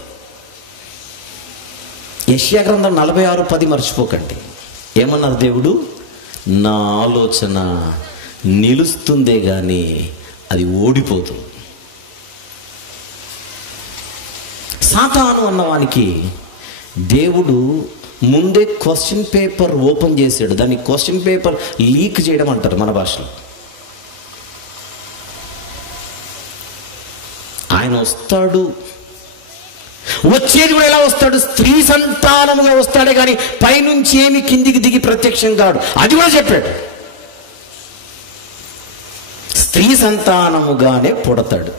యెషయా గ్రంథం 46:10 మర్చిపోకండి. ఏమన్నారు దేవుడు? నా ఆలోచన నిలుస్తుందే గాని అది ఓడిపోతుంది. సాతాను అన్నవానికి దేవుడు ముందే క్వశ్చన్ పేపర్ ఓపెన్ చేశాడు. దాన్ని క్వశ్చన్ పేపర్ లీక్ చేయడం అంటారు మన భాషలో. ఆయన వస్తాడు, వచ్చేది కూడా ఎలా వస్తాడు? స్త్రీ సంతానముగా వస్తాడే కానీ పైనుంచి ఏమి కిందికి దిగి ప్రత్యక్షం కాడు. అది కూడా చెప్పాడు. స్త్రీ సంతానముగానే పుడతాడు.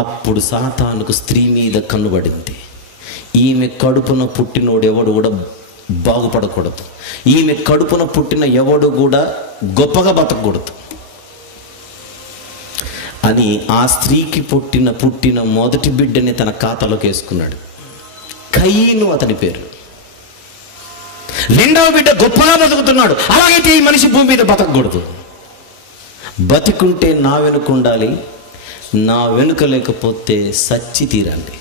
అప్పుడు సాతానుకు స్త్రీ మీద కన్నుబడింది. ఈమె కడుపున పుట్టినోడు ఎవడు కూడా బాగుపడకూడదు, ఈమె కడుపున పుట్టిన ఎవడు కూడా గొప్పగా బతకూడదు అని ఆ స్త్రీకి పుట్టిన మొదటి బిడ్డని తన ఖాతాలోకి వేసుకున్నాడు. కయీను అతని పేరు. రెండవ బిడ్డ గొప్పగా బతుకుతున్నాడు. అలాగైతే ఈ మనిషి భూమి మీద బతకూడదు. బతికుంటే నా వెనుక ఉండాలి, నా వెనుక లేకపోతే సచ్చి తీరండి.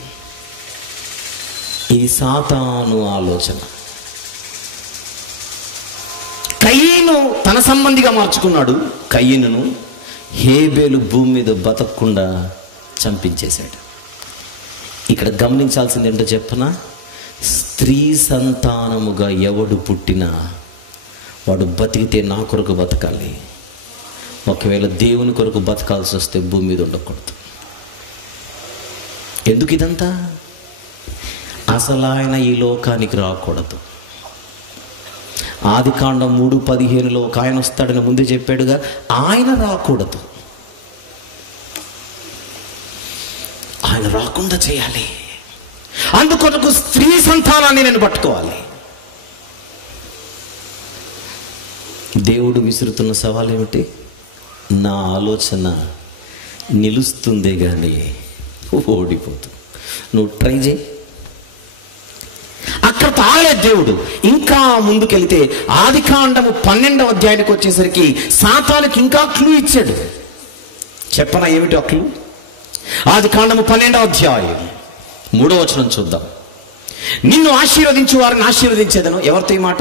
ఇది సాతాను ఆలోచన. కయీను తన సంబంధిగా మార్చుకున్నాడు. కయీనును హేబేలు భూమి మీద బతకకుండా చంపించేశాడు. ఇక్కడ గమనించాల్సింది ఏంటో చెప్పనా? స్త్రీ సంతానముగా ఎవడు పుట్టినా వాడు బతికితే నా కొరకు బతకాలి. ఒకవేళ దేవుని కొరకు బతకాల్సి వస్తే భూమి మీద ఉండకూడదు. ఎందుకు ఇదంతా? అసలు ఆయన ఈ లోకానికి రాకూడదు. ఆదికాండం 3:15 ఒక ఆయన వస్తాడని ముందే చెప్పాడుగా, ఆయన రాకూడదు. ఆయన రాకుండా చేయాలి. అందుకొరకు స్త్రీ సంతానాన్ని నేను పట్టుకోవాలి. దేవుడు విసురుతున్న సవాల్ ఏమిటి? నా ఆలోచన నిలుస్తుందే కానీ ఓడిపోతుంది. నువ్వు ట్రై చేయి. అక్కడ తాగలేదు దేవుడు. ఇంకా ముందుకెళ్తే ఆదికాండము 12వ అధ్యాయానికి వచ్చేసరికి సాతానుకి ఇంకా క్లూ ఇచ్చాడు. చెప్పనా ఏమిటి ఆ క్లూ? ఆదికాండము 12వ అధ్యాయం 3వ వచనం చూద్దాం. నిన్ను ఆశీర్వదించు వారిని ఆశీర్వదించేదను. ఎవరితో ఈ మాట?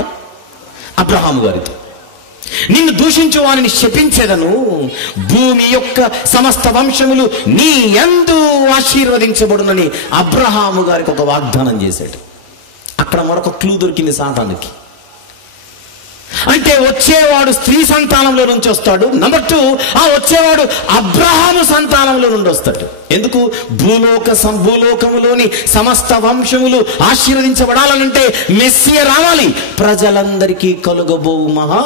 అబ్రహాము గారితో. నిన్ను దూషించు వారిని శపించేదను. భూమి యొక్క సమస్త వంశములు నీ యందు ఆశీర్వదించబడునని అబ్రహాము గారికి ఒక వాగ్దానం చేశాడు. అక్కడ మరొక క్లూ దొరికింది సాతానుకి. అంటే వచ్చేవాడు స్త్రీ సంతానంలో నుంచి వస్తాడు. నెంబర్ 2, ఆ వచ్చేవాడు అబ్రహాము సంతానంలో నుండి వస్తాడు. ఎందుకు? భూలోకములోని సమస్త వంశములు ఆశీర్వదించబడాలనంటే మెస్సియా రావాలి. ప్రజలందరికీ కలుగబోవు మహా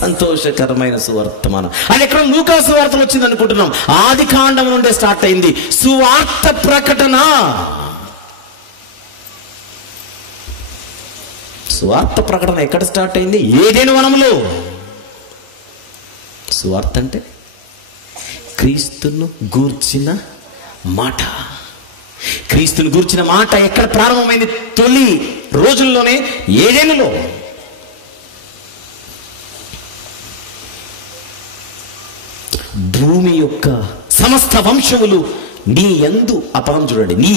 సంతోషకరమైన సువార్తమానం. అది ఎక్కడ? లూకా సువార్తలు వచ్చింది అనుకుంటున్నాం. ఆది కాండం నుండే స్టార్ట్ అయింది సువార్త ప్రకటన. సువార్త ప్రకటన ఎక్కడ స్టార్ట్ అయింది? ఏదెను వనములో. సువార్త అంటే క్రీస్తును గూర్చిన మాట. క్రీస్తును గూర్చిన మాట ఎక్కడ ప్రారంభమైంది? తొలి రోజుల్లోనే ఏదెనులో. భూమి యొక్క సమస్త వంశములు నీ యందు, ఆ పదం చూడండి, నీ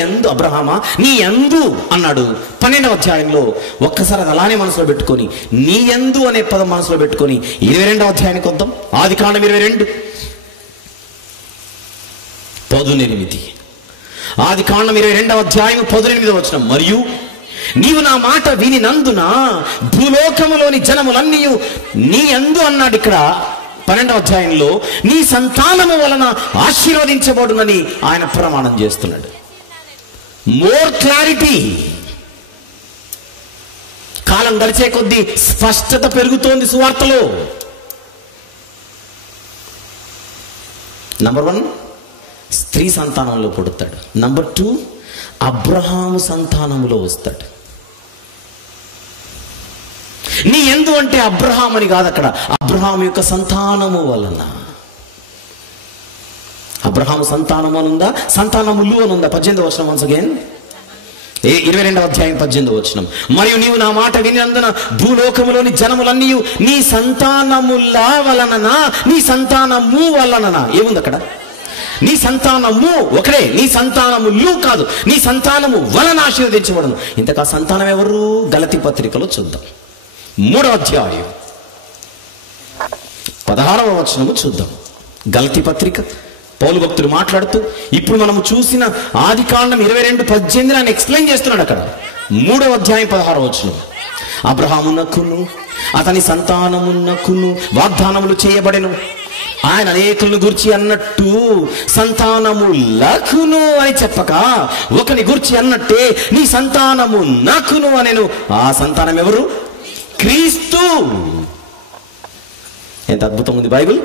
యందు అబ్రహామా నీ యందు అన్నాడు 12వ అధ్యాయంలో. ఒక్కసారి అది అలానే మనసులో పెట్టుకొని నీ యందు అనే పదం మనసులో పెట్టుకొని 22వ అధ్యాయానికి వద్దాం. ఆది కాండం 22:18. ఆది కాండం 22వ అధ్యాయం 18వ వచనం. మరియు నీవు నా మాట వినినందున భూలోకములోని జనములన్నీ నీ యందు అన్నాడు. ఇక్కడ 12వ అధ్యాయంలో నీ సంతానము వలన ఆశీర్వదించబడునని ఆయన ప్రమాణం చేస్తున్నాడు. More clarity. కాలం గడిచే కొద్దీ స్పష్టత పెరుగుతోంది సువార్తలో. నంబర్ 1 స్త్రీ సంతానంలో పుడతాడు. నంబర్ 2 అబ్రహాము సంతానములో వస్తాడు. నీ యందు అంటే అబ్రహాం అని కాదు, అక్కడ అబ్రహాం యొక్క సంతానము వలన. అబ్రహాం అబ్రహాము సంతానము అని ఉందా, సంతానములు అని ఉందా? 18వ వచనం వన్స్ అగైన్, 22వ అధ్యాయం 18వ వచనం. మరియు నీవు నా మాట వినినందున భూలోకములోని జనములన్నీ నీ సంతానముల వలననా, నీ సంతానము వలననా. ఏముంది అక్కడ? నీ సంతానము ఒకడే, నీ సంతానములు కాదు, నీ సంతానము వలన ఆశీర్వదించబడను. ఇంతకా సంతానం ఎవరు? గలతీ పత్రికలో చూద్దాం, 3వ అధ్యాయం 16వ వచనము చూద్దాం. గలతీ పత్రిక పౌలు భక్తుడు మాట్లాడుతూ ఇప్పుడు మనము చూసిన ఆదికాండం 22:18 ఆయన ఎక్స్ప్లెయిన్ చేస్తున్నాడు అక్కడ. 3వ అధ్యాయం 16వ వచనం. అబ్రహామునకును అతని సంతానమునకును వాగ్దానములు చేయబడెను. ఆయన అనేకులను గురించి అన్నట్టు సంతానములకును అని చెప్పక ఒకని గురించి అన్నట్టే నీ సంతానము నాకును అనెను. ఆ సంతానం ఎవరు? క్రీస్తు. ఎంత అద్భుతం ఉంది బైబిల్.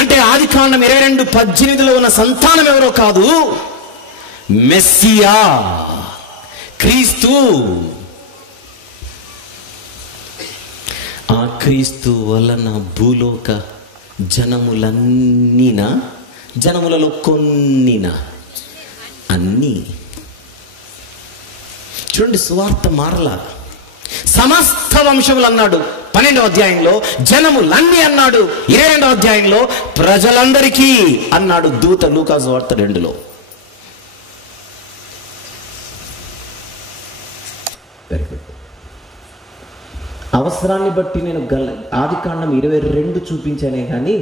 అంటే ఆదికాండం 22:18లో ఉన్న సంతానం ఎవరో కాదు, మెస్సియా, క్రీస్తు. ఆ క్రీస్తు వలన భూలోక జనములన్నీనా, జనములలో కొన్నినా, అన్నీ. చూడండి, సువార్త మారలా. సమస్త వంశములు అన్నాడు 12వ అధ్యాయంలో, జనములన్నీ అన్నాడు 22వ అధ్యాయంలో, ప్రజలందరికీ అన్నాడు దూత లూకా సువార్త 2లో. అవసరాన్ని బట్టి నేను ఆదికాండం 22 చూపించానే కానీ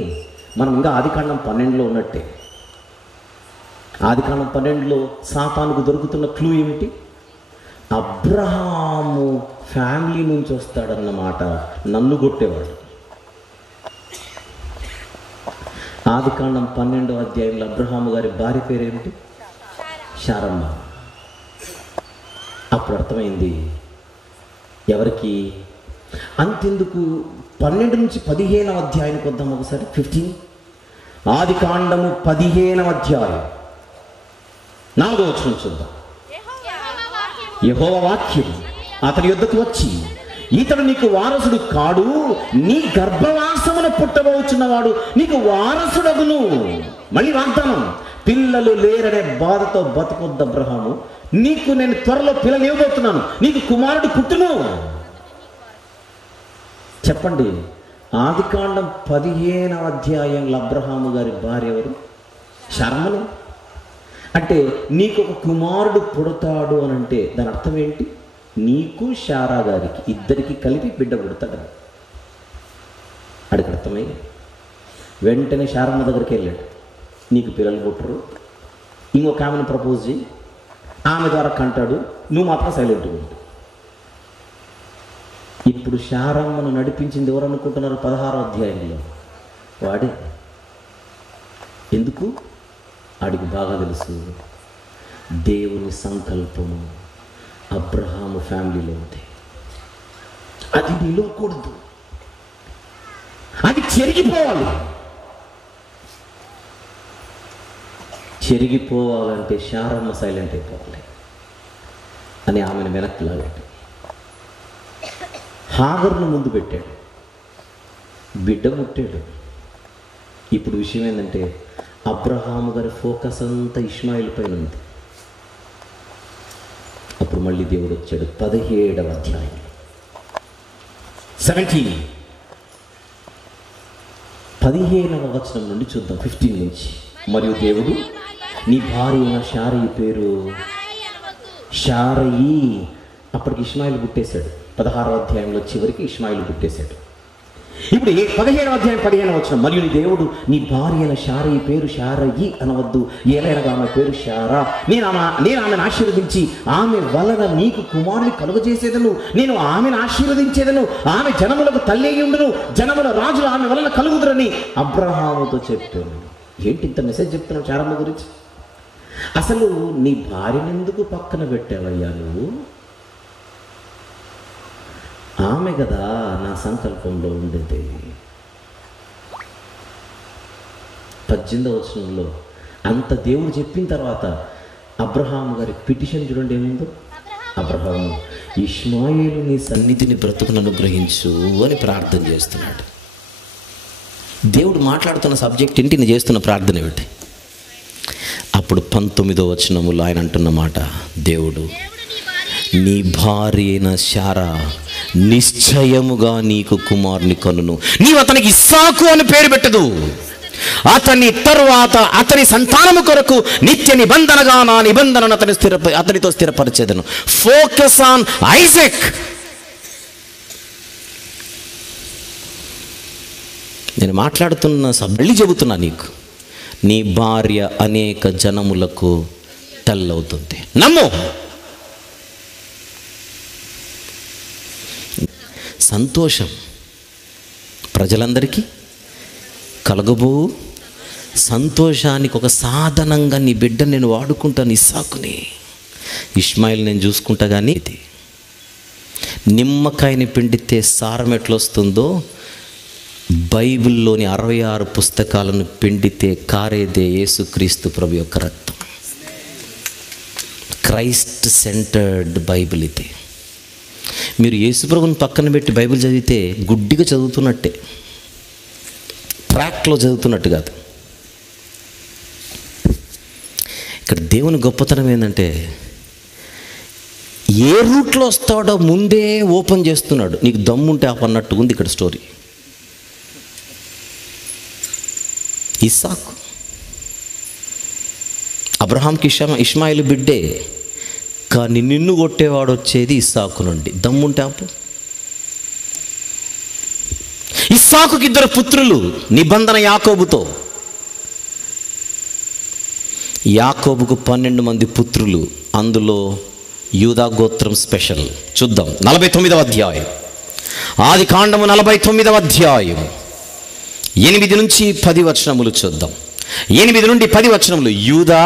మనం ఇంకా ఆదికాండం 12లో ఉన్నట్టే. ఆదికాండం 12లో సాతానుకు దొరుకుతున్న క్లూ ఏమిటి? అబ్రహాము ఫ్యామిలీ నుంచి వస్తాడన్నమాట, నన్ను కొట్టేవాడు. ఆదికాండం 12వ అధ్యాయంలో అబ్రహాము గారి భార్య పేరేమిటి? శారమ్మ. అప్పుడు అర్థమైంది ఎవరికి. అంతెందుకు 12 నుంచి 15వ అధ్యాయానికి వద్దాం ఒకసారి. 15 ఆదికాండము 15వ అధ్యాయం 4వ వచనం చూద్దాం. యెహోవా వాక్యం అతని యొద్దకు వచ్చి, ఇతడు నీకు వారసుడు కాడు, నీ గర్భవాసమున పుట్టబోచున్నవాడు నీకు వారసుడగును. మళ్ళీ వాగ్దానం, పిల్లలు లేరనే బాధతో బతుకొద్దు అబ్రహాము, నీకు నేను త్వరలో పిల్లలు ఇవ్వబోతున్నాను, నీకు కుమారుడు పుట్టును. చెప్పండి, ఆదికాండం 15వ అధ్యాయంలో అబ్రహాము గారి భార్య ఎవరు? శారమ్మను. అంటే నీకు ఒక కుమారుడు పుడతాడు అని అంటే దాని అర్థం ఏంటి? నీకు శారా గారికి ఇద్దరికి కలిపి బిడ్డ పుడతాడు. అడికి అర్థమై వెంటనే శారమ్మ దగ్గరికి వెళ్ళాడు. నీకు పిల్లలు పుట్టరు, ఇంకొక ఆమెను ప్రపోజ్ చేయి, ఆమె ద్వారా కంటాడు, నువ్వు మాత్రం సైలెంట్గా ఉంటావు. ఇప్పుడు శారమ్మను నడిపించింది ఎవరు అనుకుంటున్నారు? 16వ అధ్యాయంలో వాడే. ఎందుకు? ఆడికి బాగా తెలుసు దేవుని సంకల్పము అబ్రహాము ఫ్యామిలీలో ఉంది, అది నిలవకూడదు, అది చెరిగిపోవాలి. చెరిగిపోవాలంటే శారమ్మ సైలెంట్ అయిపోవాలి అని ఆమెను వెనక్కి లాగాడు. హాగర్ను ముందు పెట్టాడు, బిడ్డ పుట్టాడు. ఇప్పుడు విషయం ఏంటంటే అబ్రహాము గారి ఫోకస్ అంతా ఇష్మాయిల్ పైన ఉంది. అప్పుడు మళ్ళీ దేవుడు వచ్చాడు 17వ అధ్యాయం 15వ వచనం నుండి చూద్దాం. 15 నుంచి. మరియు దేవుడు నీ భార్య అయిన శారయి పేరు శారయి. అప్పటికి ఇష్మాయిల్ పుట్టేశాడు. 16వ అధ్యాయంలో చివరికి ఇష్మాయిల్ పుట్టేశాడు. ఇప్పుడు 17వ అధ్యాయం 15వ వచనం. మరియు నీ దేవుడు నీ భార్య అయిన శారయి పేరు శారయి అనవద్దు, ఏలైనగా ఆమె పేరు శారా. నేను ఆమెను ఆశీర్వదించి ఆమె వలన నీకు కుమారుని కలుగజేసేదను, నేను ఆమెను ఆశీర్వదించేదను, ఆమె జనములకు తల్లి ఉండును, జనముల రాజులు ఆమె వలన కలుగుదురని అబ్రహాముతో చెప్పాను. ఏంటి ఇంత మెసేజ్ చెప్తున్నావు శారమ్మ గురించి? అసలు నీ భార్యను ఎందుకు పక్కన పెట్టావయ్యా నువ్వు? ఆమె కదా నా సంకల్పంలో ఉండేది. 18వ వచనంలో అంత దేవుడు చెప్పిన తర్వాత అబ్రహాము గారి పిటిషన్ చూడండి ఏముందో. అబ్రహాము, ఇష్మాయేలు నీ సన్నిధిని బ్రతుకును అనుగ్రహించు అని ప్రార్థన చేస్తున్నాడు. దేవుడు మాట్లాడుతున్న సబ్జెక్ట్ ఏంటి, నేను చేస్తున్న ప్రార్థన ఏమిటి? అప్పుడు 19వ వచనములో ఆయన అంటున్న మాట, దేవుడు నీ భార్య అయిన శారా నిశ్చయముగా నీకు కుమారుని కనును, నీవు అతనికి ఇస్సాకు అని పేరు పెట్టదు, అతని తరువాత అతని సంతానము కొరకు నిత్య నిబంధనగా నా నిబంధనను అతనితో స్థిరపరిచేదను. Focus on Isaac. నేను మాట్లాడుతున్న మళ్ళీ చెబుతున్నా నీకు, నీ భార్య అనేక జనములకు తల్లవుతుంది. నమ్ము. సంతోషం ప్రజలందరికీ కలగబో సంతోషానికి ఒక సాధనంగా నీ బిడ్డ నేను వాడుకుంటాను, ఇస్సాకుని. ఇష్మాయిల్ నేను చూసుకుంటా. కానీ ఇది నిమ్మకాయని పిండితే సారం ఎట్లొస్తుందో బైబిల్లోని 66 పుస్తకాలను పిండితే కారేదే యేసుక్రీస్తు ప్రభు యొక్క రక్తం. క్రైస్ట్ సెంటర్డ్ బైబిల్ ఇది. మీరు యేసుప్రభుని పక్కన పెట్టి బైబిల్ చదివితే గుడ్డిగా చదువుతున్నట్టే, ట్రాక్లో చదువుతున్నట్టు కాదు. ఇక్కడ దేవుని గొప్పతనం ఏంటంటే ఏ రూట్లో వస్తాడో ముందే ఓపెన్ చేస్తున్నాడు. నీకు దమ్ముంటే ఆపన్నట్టు ఉంది ఇక్కడ స్టోరీ. ఇస్సాకు అబ్రహాంకి ఇష్మాయిల్ బిడ్డే, కానీ నిన్ను కొట్టేవాడు వచ్చేది ఇస్సాకు నుండి. దమ్ముంటే ఆపు. ఇస్సాకుకి 2 పుత్రులు, నిబంధన యాకోబుతో. యాకోబుకు 12 మంది పుత్రులు, అందులో యూదా గోత్రం స్పెషల్. చూద్దాం 49వ అధ్యాయం, ఆది కాండము 49వ అధ్యాయం 8 నుంచి 10 వచనములు చూద్దాం. 8 నుండి 10 వచనములు. యూదా,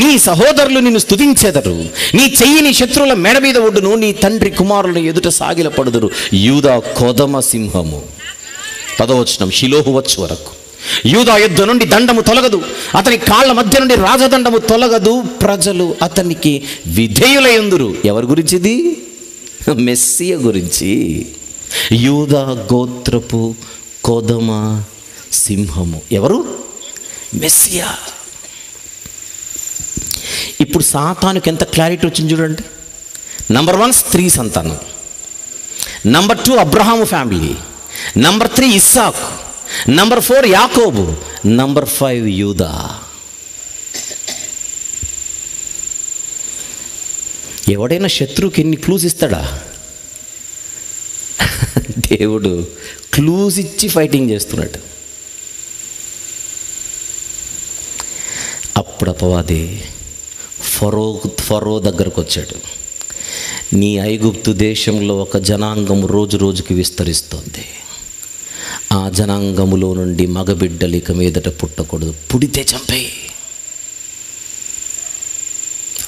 నీ సహోదరులు నిన్ను స్తుతించెదరు, నీ చెయ్యి నీ శత్రువుల మెడ మీద ఒడ్డును, నీ తండ్రి కుమారులను ఎదుట సాగిలపడుదురు. యూదా కొదమ సింహము. 10వ వచనం, షిలోహు వచ్చు వరకు యూదా యుద్ధ నుండి దండము తొలగదు, అతని కాళ్ళ మధ్య నుండి రాజదండము తొలగదు, ప్రజలు అతనికి విధేయులయందురు. ఎవరి గురించి ఇది? మెస్సియ గురించి. యూదా గోత్రపు కొదమ సింహము. ఎవరు? మెస్సియా. ఇప్పుడు సాతానుకి ఎంత క్లారిటీ వచ్చింది చూడండి. నంబర్ 1 స్త్రీ సంతానం, నంబర్ 2 అబ్రహాము ఫ్యామిలీ, నంబర్ 3 ఇస్సాకు, నంబర్ 4 యాకోబు, నంబర్ 5 యూదా. ఎవడైనా శత్రువుకి ఎన్ని క్లూస్ ఇస్తాడా? దేవుడు క్లూస్ ఇచ్చి ఫైటింగ్ చేస్తున్నాడు. అప్పుడు అపవాది ఫరో దగ్గరకు వచ్చాడు. నీ ఐగుప్తు దేశంలో ఒక జనాంగం రోజు రోజుకి విస్తరిస్తోంది. ఆ జనాంగములో నుండి మగబిడ్డలు ఇక మీదట పుట్టకూడదు, పుడితే చంపేయి.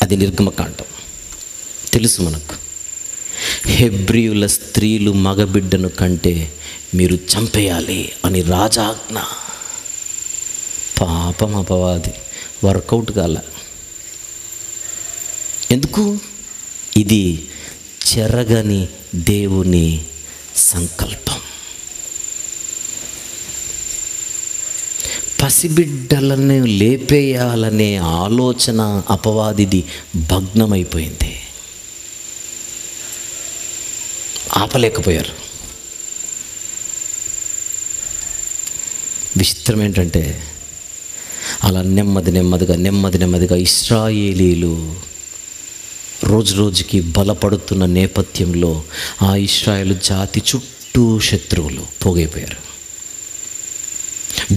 అది నిర్గమకాండం తెలుసు మనకు. హెబ్రీయుల స్త్రీలు మగబిడ్డను కంటే మీరు చంపేయాలి అని రాజాజ్ఞ. పాపం అపవాది వర్కౌట్ కాల. ఎందుకు? ఇది చెరగని దేవుని సంకల్పం. పసిబిడ్డలను లేపేయాలనే ఆలోచన అపవాదిది భగ్నమైపోయింది. ఆపలేకపోయారు. విచిత్రం ఏంటంటే అలా నెమ్మదిగా ఇశ్రాయేలీలు రోజు రోజుకి బలపడుతున్న నేపథ్యంలో ఆ ఇశ్రాయేలు జాతి చుట్టూ శత్రువులు పోగైపోయారు.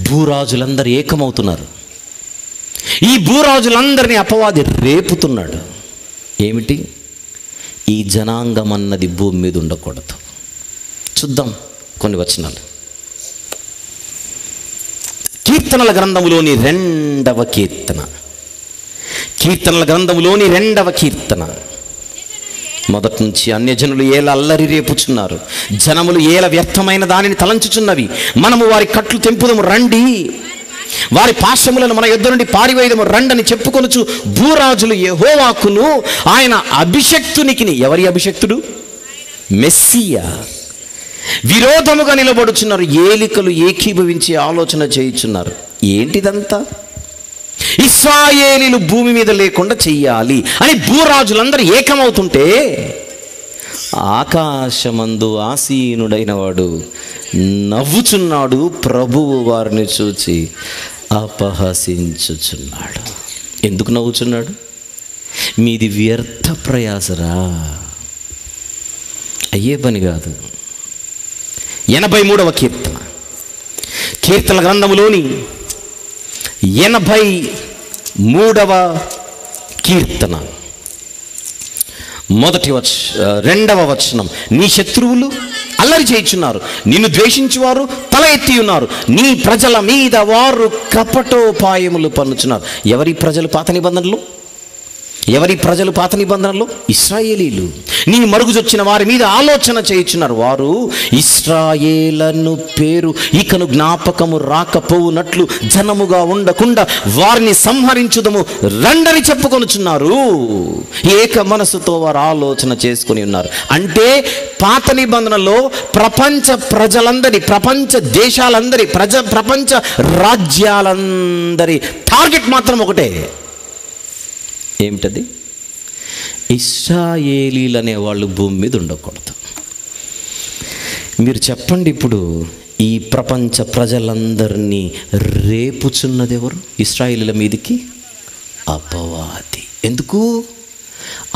భూరాజులందరూ ఏకమవుతున్నారు. ఈ భూరాజులందరినీ అపవాది రేపుతున్నాడు. ఏమిటి? ఈ జనాంగం అన్నది భూమి మీద ఉండకూడదు. చూద్దాం కొన్ని వచనాలు. కీర్తనల గ్రంథములోని 2వ కీర్తన, కీర్తనల గ్రంథములోని 2వ కీర్తన మొదటి నుంచి. అన్యజనులు ఏల అల్లరి రేపుచున్నారు, జనములు ఏల వ్యర్థమైన దానిని తలంచుచున్నవి. మనము వారి కట్లు తెంపుదము రండి, వారి పాశములను మన యుద్ధ నుండి పారివేయదము రండని చెప్పుకొనుచు భూరాజులు యెహోవాకును ఆయన అభిషక్తునికి. ఎవరి అభిషక్తుడు? మెస్సియా. విరోధముగా నిలబడుచున్నారు, ఏలికలు ఏకీభవించి ఆలోచన చేయుచున్నారు. ఏంటిదంతా? ఇశ్రాయేలీలు భూమి మీద లేకుండా చెయ్యాలి అని భూరాజులందరూ ఏకమవుతుంటే ఆకాశమందు ఆసీనుడైన వాడు నవ్వుచున్నాడు, ప్రభువు వారిని చూచి అపహసించుచున్నాడు. ఎందుకు నవ్వుచున్నాడు? మీది వ్యర్థ ప్రయాసరా, అయ్యే పని కాదు. 83వ కీర్తన గ్రంథములోని 83వ కీర్తన 2వ వచనం. నీ శత్రువులు అల్లరి చేయుచున్నారు, నిన్ను ద్వేషించువారు తల ఎత్తి ఉన్నారు, నీ ప్రజల మీద వారు కపటోపాయములు పన్నుచున్నారు. ఎవరి ప్రజలు పాత నిబంధనలో? ఇశ్రాయేలీలు. నీ మరుగుజొచ్చిన వారి మీద ఆలోచన చేయుచున్నారు. వారు ఇశ్రాయేలను పేరు ఇకను జ్ఞాపకము రాకపోవునట్లు జనముగా ఉండకుండా వారిని సంహరించుదము రండని చెప్పుకొనుచున్నారు. ఏక మనసుతో వారు ఆలోచన చేసుకుని ఉన్నారు. అంటే పాత నిబంధనలో ప్రపంచ ప్రజలందరి, ప్రపంచ దేశాలందరి, ప్రపంచ రాజ్యాలందరి టార్గెట్ మాత్రం ఒకటే. ఏమిటది? ఇశ్రాయేలీలు అనేవాళ్ళు భూమి మీద ఉండకూడదు. మీరు చెప్పండి, ఇప్పుడు ఈ ప్రపంచ ప్రజలందరినీ రేపుచున్నది ఎవరు? ఇశ్రాయేలీల మీదికి అపవాది. ఎందుకు?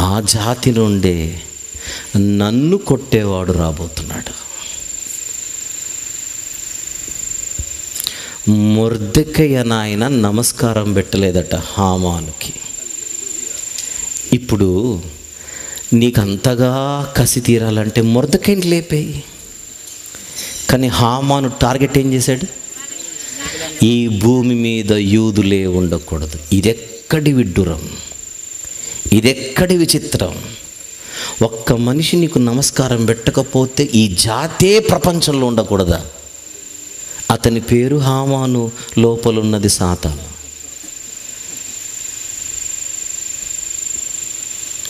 ఆ జాతి నుండే నన్ను కొట్టేవాడు రాబోతున్నాడు. మొర్దెకై నాయన నమస్కారం పెట్టలేదట హామానుకి. ఇప్పుడు నీకంతగా కసి తీరాలంటే మొర్దెకైని లేపేయి. కానీ హామాను టార్గెట్ ఏం చేశాడు? ఈ భూమి మీద యూదులే ఉండకూడదు. ఇదెక్కడి విడ్డూరం, ఇదెక్కడి విచిత్రం. ఒక్క మనిషి నీకు నమస్కారం పెట్టకపోతే ఈ జాతే ప్రపంచంలో ఉండకూడదా? అతని పేరు హామాను, లోపలున్నది సాతాను.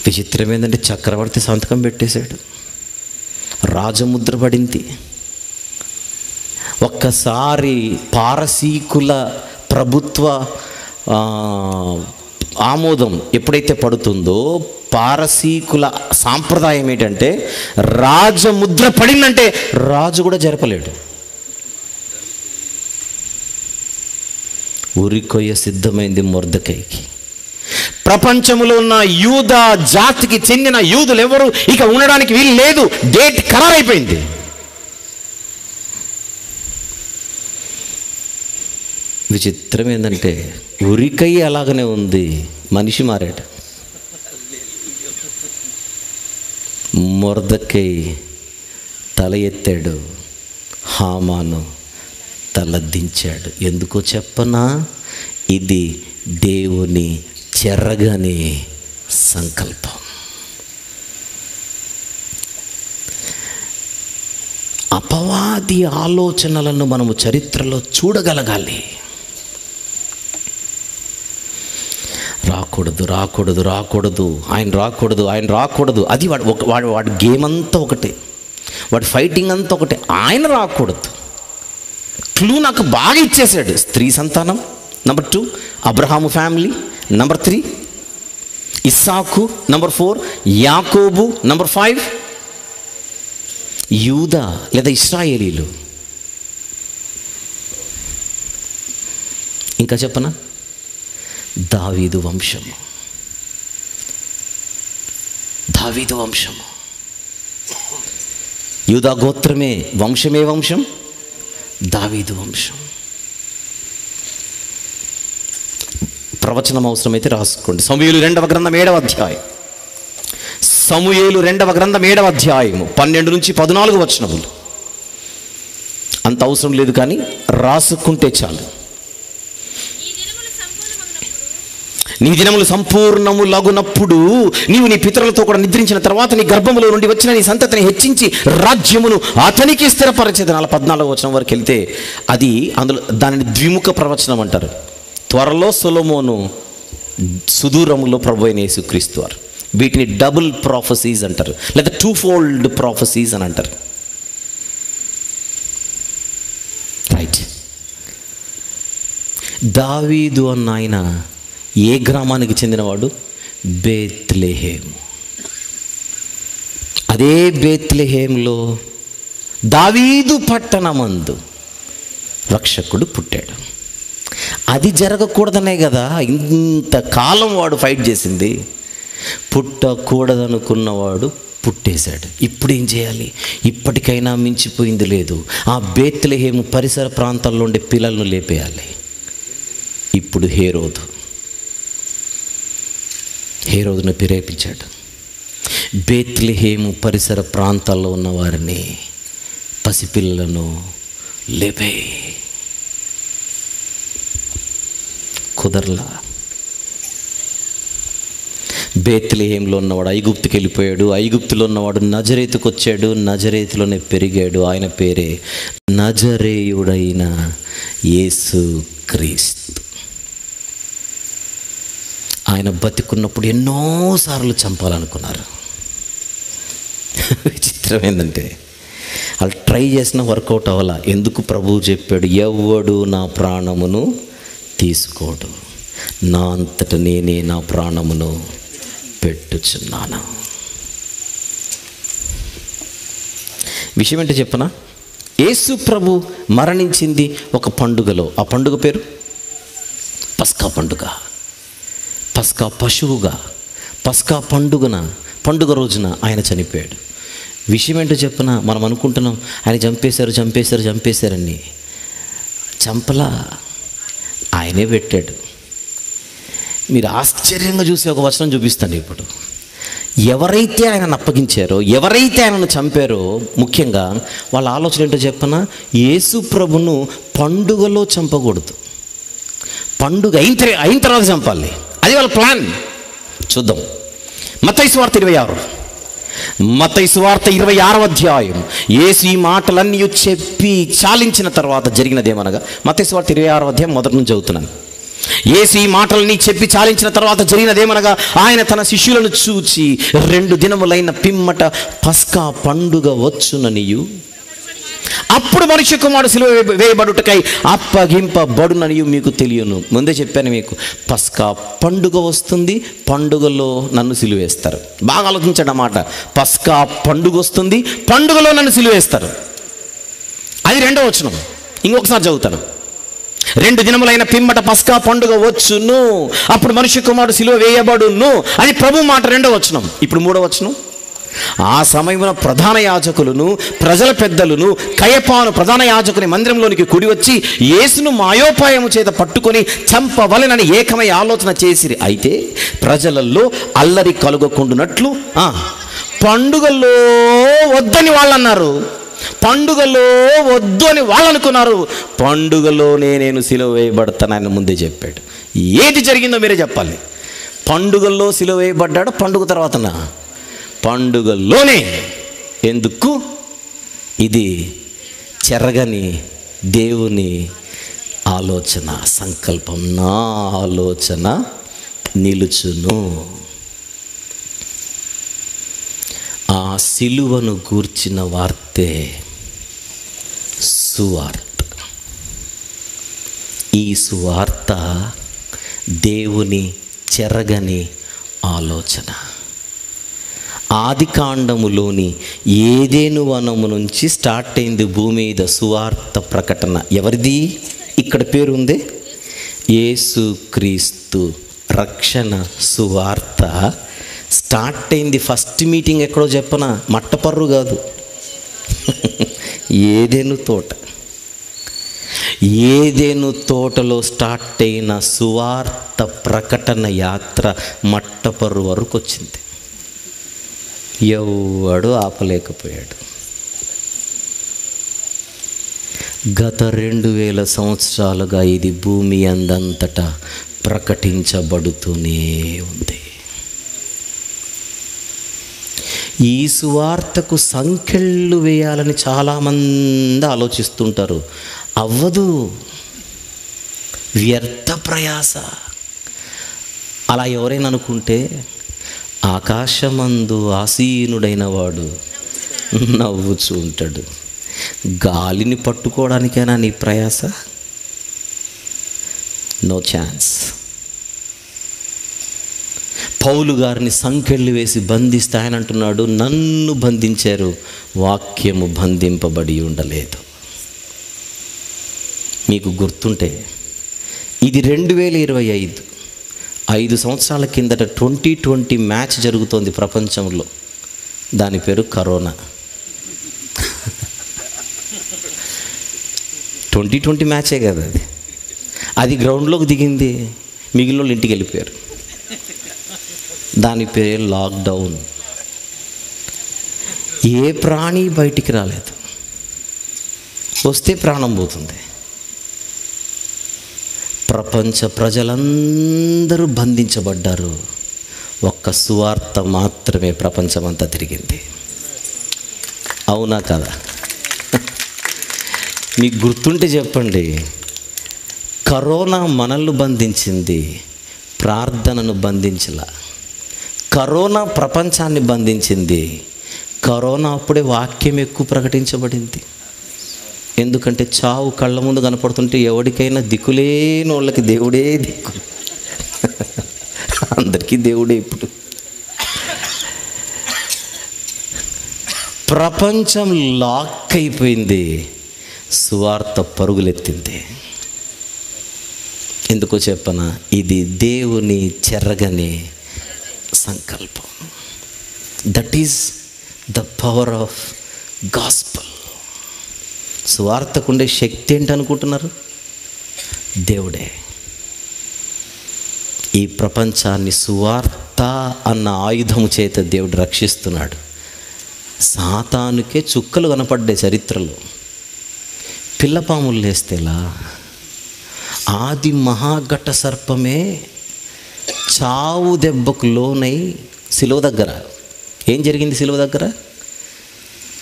విచిత్రం ఏంటంటే చక్రవర్తి సంతకం పెట్టేశాడు, రాజముద్ర పడింది. ఒక్కసారి పారసీకుల ప్రభుత్వ ఆమోదం ఎప్పుడైతే పడుతుందో, పారసీకుల సాంప్రదాయం ఏంటంటే రాజముద్ర పడిందంటే రాజు కూడా జరపలేడు. ఉరికొయ్య సిద్ధమైంది మొర్దెకైకి. ప్రపంచంలో ఉన్న యూదా జాతికి చెందిన యూదులు ఎవరు ఇక ఉండడానికి వీలు లేదు. డేట్ ఖరారైపోయింది. విచిత్రం ఏంటంటే ఉరికయ్య అలాగనే ఉంది, మనిషి మారాడు. మొర్దెకై తల ఎత్తాడు, హామాను తల దించాడు. ఎందుకో చెప్పనా? ఇది దేవుని చెరగని సంకల్పం. అపవాది ఆలోచనలను మనము చరిత్రలో చూడగలగాలి. రాకూడదు, రాకూడదు, రాకూడదు, ఆయన రాకూడదు, ఆయన రాకూడదు. అది వాడి గేమ్ అంతా ఒకటే, వాడి ఫైటింగ్ అంతా ఒకటే. ఆయన రాకూడదు. క్లూ నాకు బాగా ఇచ్చేసాడు. స్త్రీ సంతానం, నెంబర్ 2 అబ్రహాము ఫ్యామిలీ, నెంబర్ 3 ఇస్సాకు, నెంబర్ 4 యాకోబు, నెంబర్ 5 యూదా లేదా ఇశ్రాయేలీలు. ఇంకా చెప్పనా? దావీదు వంశము, దావీదు వంశము. యూదా గోత్రమే వంశమే వంశం, దావీదు వంశం. ప్రవచనం అవసరమైతే రాసుకోండి. సమూయేలు 2వ గ్రంథం 7వ అధ్యాయం. సమూయేలు 2వ గ్రంథం 7వ అధ్యాయము 12 నుంచి 14 వచనములు. అంత అవసరం లేదు, కానీ రాసుకుంటే చాలు. నీ దినములు సంపూర్ణము లగునప్పుడు నీవు నీ పితరులతో కూడా నిద్రించిన తర్వాత నీ గర్భములో నుండి వచ్చిన నీ సంతతిని హెచ్చించి రాజ్యమును అతనికి స్థిరపరిచేది. 14వ వచనం వరకు వెళ్తే అది అందులో దానిని ద్విముఖ ప్రవచనం అంటారు. త్వరలో సొలొమోను, సుదూరములో ప్రభువైన యేసుక్రీస్తు వారు. వీటిని డబుల్ ప్రాఫెసీస్ అంటారు, లేదా 2-fold ప్రాఫెసీస్ అని అంటారు. దావీదు అన్న ఆయన ఏ గ్రామానికి చెందినవాడు? బేత్లెహేము. అదే బేత్లెహేములో దావీదు పట్టణమందు రక్షకుడు పుట్టాడు. అది జరగకూడదనే కదా ఇంతకాలం వాడు ఫైట్ చేసింది. పుట్టకూడదనుకున్నవాడు పుట్టేశాడు. ఇప్పుడు ఏం చేయాలి? ఇప్పటికైనా మించిపోయింది లేదు. ఆ బేత్లెహేము పరిసర ప్రాంతాల్లో ఉండే పిల్లలను లేపేయాలి. ఇప్పుడు హేరోదును ప్రేరేపించాడు. బేత్లెహేము పరిసర ప్రాంతాల్లో ఉన్న వారిని, పసిపిల్లలను లేపే. కుదరలా. బేత్లెహేములో ఉన్నవాడు ఐగుప్తుకి వెళ్ళిపోయాడు. ఐగుప్తులో ఉన్నవాడు నజరేతుకు వచ్చాడు. నజరేతులోనే పెరిగాడు. ఆయన పేరే నజరేయుడైన యేసుక్రీస్తు. ఆయన బతికున్నప్పుడు ఎన్నోసార్లు చంపాలనుకున్నారు. విచిత్రం ఏంటంటే వాళ్ళు ట్రై చేసిన వర్కౌట్ అవ్వాల. ఎందుకు? ప్రభువు చెప్పాడు, ఎవ్వడు నా ప్రాణమును తీసుకోడు, నా అంతట నేనే నా ప్రాణమును పెట్టుచున్నాను. విషయం ఏంటో చెప్పనా? యేసు ప్రభు మరణించింది ఒక పండుగలో. ఆ పండుగ పేరు పస్కా పండుగ. పస్కా పశువుగా, పస్కా పండుగ రోజున ఆయన చనిపోయాడు. విషయం ఏంటో చెప్పనా? మనం అనుకుంటున్నాం ఆయన చంపేశారని. చంపలా, ఆయనే పెట్టాడు. మీరు ఆశ్చర్యంగా చూసి ఒక వచనం చూపిస్తాను ఇప్పుడు. ఎవరైతే ఆయనను అప్పగించారో, ఎవరైతే ఆయనను చంపారో, ముఖ్యంగా వాళ్ళ ఆలోచన ఏంటో చెప్పనా? యేసు ప్రభును పండుగలో చంపకూడదు, పండుగ అయిన తర్వాత చంపాలి. అది వాళ్ళ ప్లాన్. చూద్దాం. మత్తయి సువార్త 26వ అధ్యాయం. యేసు ఈ మాటలన్నీ చెప్పి చాలించిన తర్వాత జరిగినదేమనగా, మత్తయి సువార్త 26వ అధ్యాయం మొదటి నుంచి చదువుతున్నాను. యేసు ఈ మాటలన్నీ చెప్పి చాలించిన తర్వాత జరిగినదేమనగా, ఆయన తన శిష్యులను చూచి 2 దినములైన పిమ్మట పస్కా పండుగ వచ్చుననియు, అప్పుడు మనుష్య కుమారుడు సిలువ వేయబడుటకై అప్పగింపబడుననియు మీకు తెలియను. ముందే చెప్పాను మీకు, పస్కా పండుగ వస్తుంది, పండుగలో నన్ను సిలువేస్తారు. బాగా ఆలోచించండి అన్నమాట. పస్కా పండుగ వస్తుంది, పండుగలో నన్ను సిలువేస్తారు. అది 2వ వచనం. ఇంకొకసారి చదువుతాను. 2 దినములైన పిమ్మట పస్కా పండుగ వచ్చును, అప్పుడు మనుష్య కుమారుడు సిలువ వేయబడును. అది ప్రభు మాట. 2వ వచనం. ఇప్పుడు 3వ వచనం. ఆ సమయమున ప్రధాన యాజకులను, ప్రజల పెద్దలను, కయపాను ప్రధాన యాజకుని మందిరంలోనికి కూడి వచ్చి యేసును మాయోపాయము చేత పట్టుకొని చంపవలెనని ఏకమై ఆలోచన చేసిరి. అయితే ప్రజలలో అల్లరి కలుగకుండునట్లు పండుగలో వద్దని వాళ్ళు అన్నారు. పండుగలో వద్దు అని వాళ్ళు అనుకున్నారు. పండుగలోనే నేను సిలువ వేయబడతాను ఆయన ముందే చెప్పాడు. ఏది జరిగిందో మీరే చెప్పాలి. పండుగల్లో సిలువ వేయబడ్డాడు, పండుగ తర్వాతనా? పండుగలోనే. ఎందుకు? ఇది చెరగని దేవుని ఆలోచన, సంకల్పం. నా ఆలోచన నిలుచును. ఆ సిలువను గూర్చిన వార్తే సువార్త. ఈ సువార్త దేవుని చెరగని ఆలోచన. ఆదికాండములోని ఏదేను వనము నుంచి స్టార్ట్ అయింది భూమి మీద సువార్త ప్రకటన. ఎవరిది? ఇక్కడ పేరుంది, యేసుక్రీస్తు రక్షణ సువార్త స్టార్ట్ అయింది. ఫస్ట్ మీటింగ్ ఎక్కడో చెప్పనా? మట్టపర్రు కాదు, ఏదేను తోట. ఏదేను తోటలో స్టార్ట్ అయిన సువార్త ప్రకటన యాత్ర మట్టపర్రు వరకు వచ్చింది. ఎవడు ఆపలేకపోయాడు. గత 2000 సంవత్సరాలుగా ఇది భూమి అందంతటా ప్రకటించబడుతూనే ఉంది. ఈ సువార్తకు సంఖ్యలు వేయాలని చాలామంది ఆలోచిస్తుంటారు. అవ్వదు, వ్యర్థ ప్రయాస. అలా ఎవరైనా అనుకుంటే ఆకాశమందు ఆసీనుడైన వాడు నవ్వుచూ ఉంటాడు. గాలిని పట్టుకోవడానికైనా నీ ప్రయాస? No chance. పౌలు గారిని సంకెళ్ళు వేసి బంధిస్తే ఆయన అంటున్నాడు, నన్ను బంధించారు, వాక్యము బంధింపబడి ఉండలేదు. మీకు గుర్తుంటే ఇది 2025, 5 సంవత్సరాల కిందట 2020 మ్యాచ్ జరుగుతోంది ప్రపంచంలో. దాని పేరు కరోనా. 2020 మ్యాచే కదా అది. అది గ్రౌండ్లోకి దిగింది, మిగిలిన వాళ్ళు ఇంటికి వెళ్ళిపోయారు. దాని పేరు లాక్డౌన్. ఏ ప్రాణి బయటికి రాలేదు, వస్తే ప్రాణం పోతుంది. ప్రపంచ ప్రజలందరూ బంధించబడ్డారు. ఒక్క సువార్త మాత్రమే ప్రపంచమంతా తిరిగింది. అవునా కదా? మీకు గుర్తుంటే చెప్పండి. కరోనా మనల్ని బంధించింది, ప్రార్థనను బంధించలా. కరోనా ప్రపంచాన్ని బంధించింది. కరోనా అప్పుడే వాక్యం ఎక్కువ ప్రకటించబడింది. ఎందుకంటే చావు కళ్ళ ముందు కనపడుతుంటే ఎవరికైనా దిక్కులేని వాళ్ళకి దేవుడే దిక్కు. అందరికీ దేవుడే. ఇప్పుడు ప్రపంచం లాక్ అయిపోయింది, సువార్త పరుగులెత్తింది. ఎందుకో చెప్పనా? ఇది దేవుని చెరగని సంకల్పం. That is the power of gospel. సువార్తకుండే శక్తి ఏంటనుకుంటున్నారు? దేవుడే. ఈ ప్రపంచాన్ని సువార్త అన్న ఆయుధము చేత దేవుడు రక్షిస్తున్నాడు. సాతానుకే చుక్కలు కనపడ్డాయి చరిత్రలో. పిల్లపాములు లేస్తేలా? ఆది మహాఘట సర్పమే చావు దెబ్బకు లోనై శిలువ దగ్గర ఏం జరిగింది? శిలువ దగ్గర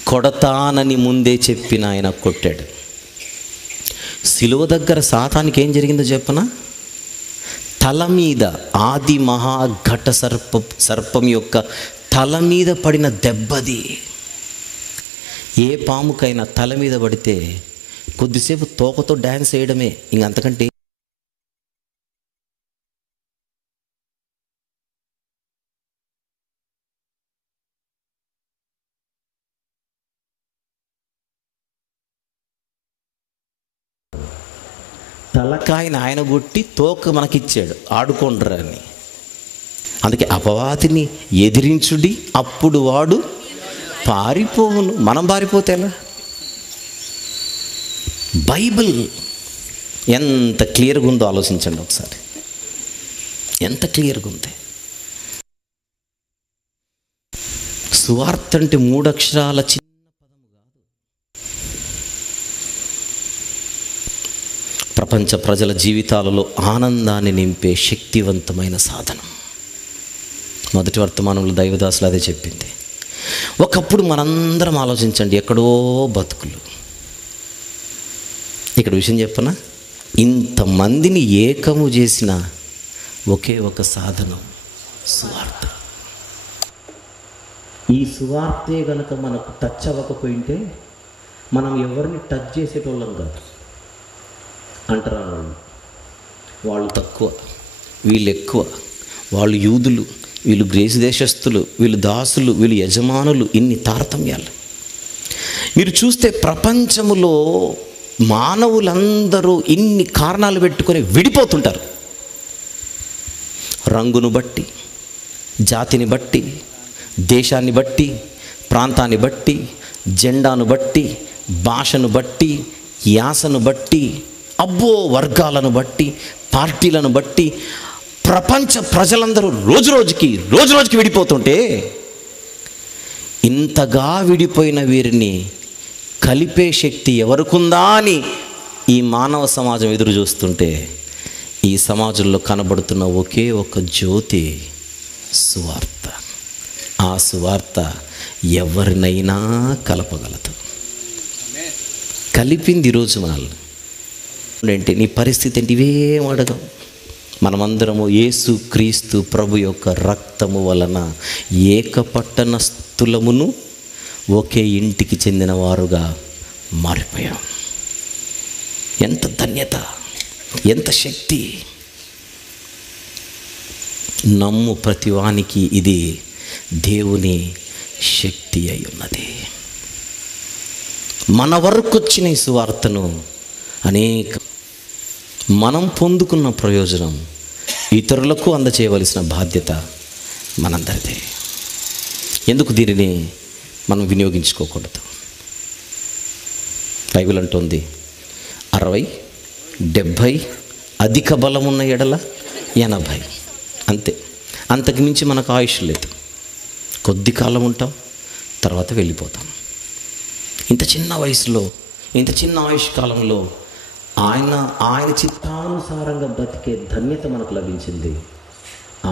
కొడతానని ముందే చెప్పిన ఆయన కొట్టాడు. శిలువ దగ్గర సాతానికి ఏం జరిగిందో చెప్పనా? తల మీద ఆది మహాఘట సర్పం యొక్క తల మీద పడిన దెబ్బది. ఏ పాముకైనా తల మీద పడితే కొద్దిసేపు తోకతో డ్యాన్స్ వేయడమే, ఇంకంతకంటే తలకాయని ఆయన కొట్టి తోక మనకిచ్చాడు, ఆడుకోండ్రా అని. అందుకే అపవాదిని ఎదిరించుడి, అప్పుడు వాడు పారిపోవును. మనం పారిపోతే ఎలా? బైబిల్ ఎంత క్లియర్గా ఉందో ఆలోచించండి ఒకసారి. ఎంత క్లియర్గా ఉంది. సువార్త అంటే 3 అక్షరాల చిన్న పదము కాదు. ప్రపంచ ప్రజల జీవితాలలో ఆనందాన్ని నింపే శక్తివంతమైన సాధనం. మొదటి వర్తమానంలో దైవదాసులు అదే చెప్పింది. ఒకప్పుడు మనందరం ఆలోచించండి, ఎక్కడో బతుకులు. ఇక్కడ విషయం చెప్పనా? ఇంతమందిని ఏకము చేసిన ఒకే ఒక సాధనం సువార్త. ఈ సువార్తే గనక మనకు టచ్ అవ్వకపోయింటే మనం ఎవరిని టచ్ చేసేటోళ్ళం కాదు. అంటారా? వాళ్ళు తక్కువ, వీళ్ళు ఎక్కువ, వాళ్ళు యూదులు, వీళ్ళు గ్రీసు దేశస్థులు, వీళ్ళు దాసులు, వీళ్ళు యజమానులు, ఇన్ని తారతమ్యాలు. మీరు చూస్తే ప్రపంచములో మానవులందరూ ఇన్ని కారణాలు పెట్టుకొని విడిపోతుంటారు. రంగును బట్టి, జాతిని బట్టి, దేశాన్ని బట్టి, ప్రాంతాన్ని బట్టి, జెండాను బట్టి, భాషను బట్టి, యాసను బట్టి, అబ్బో వర్గాలను బట్టి, పార్టీలను బట్టి ప్రపంచ ప్రజలందరూ రోజు రోజుకి విడిపోతుంటే, ఇంతగా విడిపోయిన వీరిని కలిపే శక్తి ఎవరికుందా అని ఈ మానవ సమాజం ఎదురు చూస్తుంటే, ఈ సమాజంలో కనబడుతున్న ఒకే ఒక జ్యోతి సువార్త. ఆ సువార్త ఎవరినైనా కలపగలదు. కలిపింది ఈరోజు మనల్ని. ఏంటి నీ పరిస్థితి ఏంటి? ఇవేం అడగం. మనమందరము యేసు క్రీస్తు ప్రభు యొక్క రక్తము వలన ఏకపట్టణస్థులమును ఒకే ఇంటికి చెందిన వారుగా మారిపోయాం. ఎంత ధన్యత, ఎంత శక్తి! నమ్ము ప్రతివానికి ఇది దేవుని శక్తి అయి ఉన్నది. మన వరకు వచ్చిన ఈ సువార్తను మనం పొందుకున్న ప్రయోజనం ఇతరులకు అందచేయవలసిన బాధ్యత మనందరిదే. ఎందుకు దీనిని మనం వినియోగించుకోకూడదు? బైబిల్ అంటుంది 60, 70, అధిక బలం ఉన్న ఎడల 80, అంతే. అంతకు మించి మనకు ఆయుష్ లేదు. కొద్ది కాలం ఉంటాం, తర్వాత వెళ్ళిపోతాం. ఇంత చిన్న వయసులో, ఇంత చిన్న ఆయుష్ కాలంలో ఆయన చిత్తానుసారంగా బ్రతికే ధన్యత మనకు లభించింది.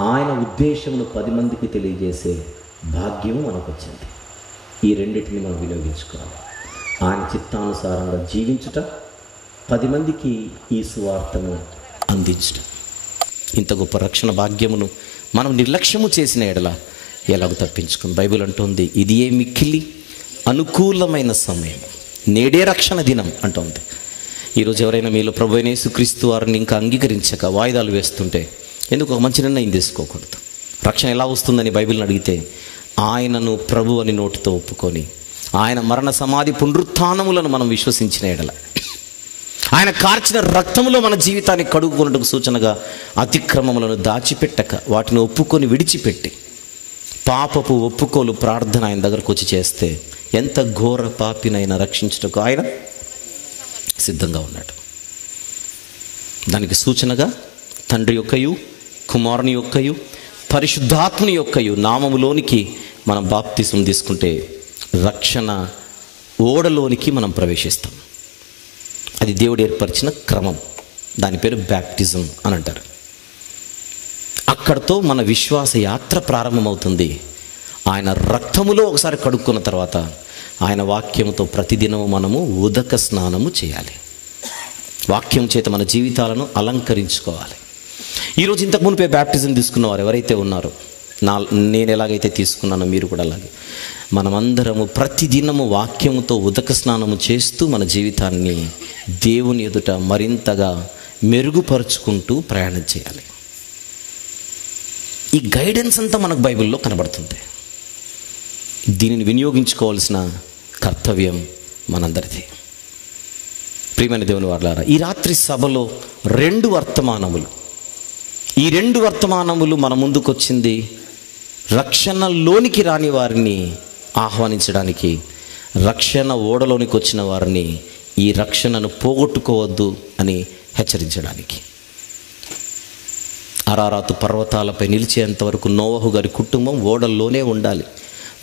ఆయన ఉద్దేశమును 10 మందికి తెలియజేసే భాగ్యము మనకు వచ్చింది. ఈ రెండింటిని మనం వినియోగించుకోవాలి. ఆయన చిత్తానుసారంగా జీవించుట, 10 మందికి ఈ సువార్తను అందించుట. ఇంత గొప్ప రక్షణ భాగ్యమును మనం నిర్లక్ష్యము చేసిన ఎడల ఎలాగో తప్పించుకుని బైబిల్ అంటుంది, ఇది ఏ మిక్కిలి అనుకూలమైన సమయం, నేడే రక్షణ దినం అంటుంది. ఈరోజు ఎవరైనా మీలో ప్రభువైన యేసుక్రీస్తు వారిని ఇంకా అంగీకరించక వాయిదాలు వేస్తుంటే ఎందుకు ఒక మంచి నిర్ణయం తీసుకోకూడదు? రక్షణ ఎలా వస్తుందని బైబిల్ని అడిగితే, ఆయనను ప్రభు అని నోటితో ఒప్పుకొని ఆయన మరణ సమాధి పునరుత్థానములను మనం విశ్వసించిన ఎడల, ఆయన కార్చిన రక్తములో మన జీవితాన్ని కడుగుకున్నట్టుకు సూచనగా అతిక్రమములను దాచిపెట్టక వాటిని ఒప్పుకొని విడిచిపెట్టి పాపపు ఒప్పుకోలు ప్రార్థన ఆయన దగ్గరకు వచ్చి చేస్తే ఎంత ఘోర పాపినైనా రక్షించుటకు ఆయన సిద్ధంగా ఉన్నాడు. దానికి సూచనగా తండ్రి యొక్కయు, కుమారుని యొక్కయు, పరిశుద్ధాత్మని యొక్కయు నామములోనికి మనం బాప్తిసం తీసుకుంటే రక్షణ ఓడలోనికి మనం ప్రవేశిస్తాం. అది దేవుడు ఏర్పరిచిన క్రమం. దాని పేరు బ్యాప్టిజం అని అంటారు. అక్కడితో మన విశ్వాస యాత్ర ప్రారంభమవుతుంది. ఆయన రక్తములో ఒకసారి కడుక్కున్న తర్వాత ఆయన వాక్యముతో ప్రతిదినము మనము ఉదక స్నానము చేయాలి. వాక్యం చేత మన జీవితాలను అలంకరించుకోవాలి. ఈరోజు ఇంతకు మునిపే బ్యాప్టిజం తీసుకున్న వారు ఎవరైతే ఉన్నారో, నేను ఎలాగైతే తీసుకున్నానో మీరు కూడా అలాగే మనమందరము ప్రతిదినము వాక్యముతో ఉదక స్నానము చేస్తూ మన జీవితాన్ని దేవుని ఎదుట మరింతగా మెరుగుపరుచుకుంటూ ప్రయాణం చేయాలి. ఈ గైడెన్స్ అంతా మనకు బైబిల్లో కనబడుతుంది. దీనిని వినియోగించుకోవాల్సిన కర్తవ్యం మనందరిది. ప్రియమైన దేవుని వారలారా, ఈ రాత్రి సభలో 2 వర్తమానములు, ఈ 2 వర్తమానములు మన ముందుకు వచ్చింది రక్షణలోనికి రాని వారిని ఆహ్వానించడానికి, రక్షణ ఓడలోనికి వచ్చిన వారిని ఈ రక్షణను పోగొట్టుకోవద్దు అని హెచ్చరించడానికి. అరారాతు పర్వతాలపై నిలిచేంత వరకు నోవహు గారి కుటుంబం ఓడల్లోనే ఉండాలి.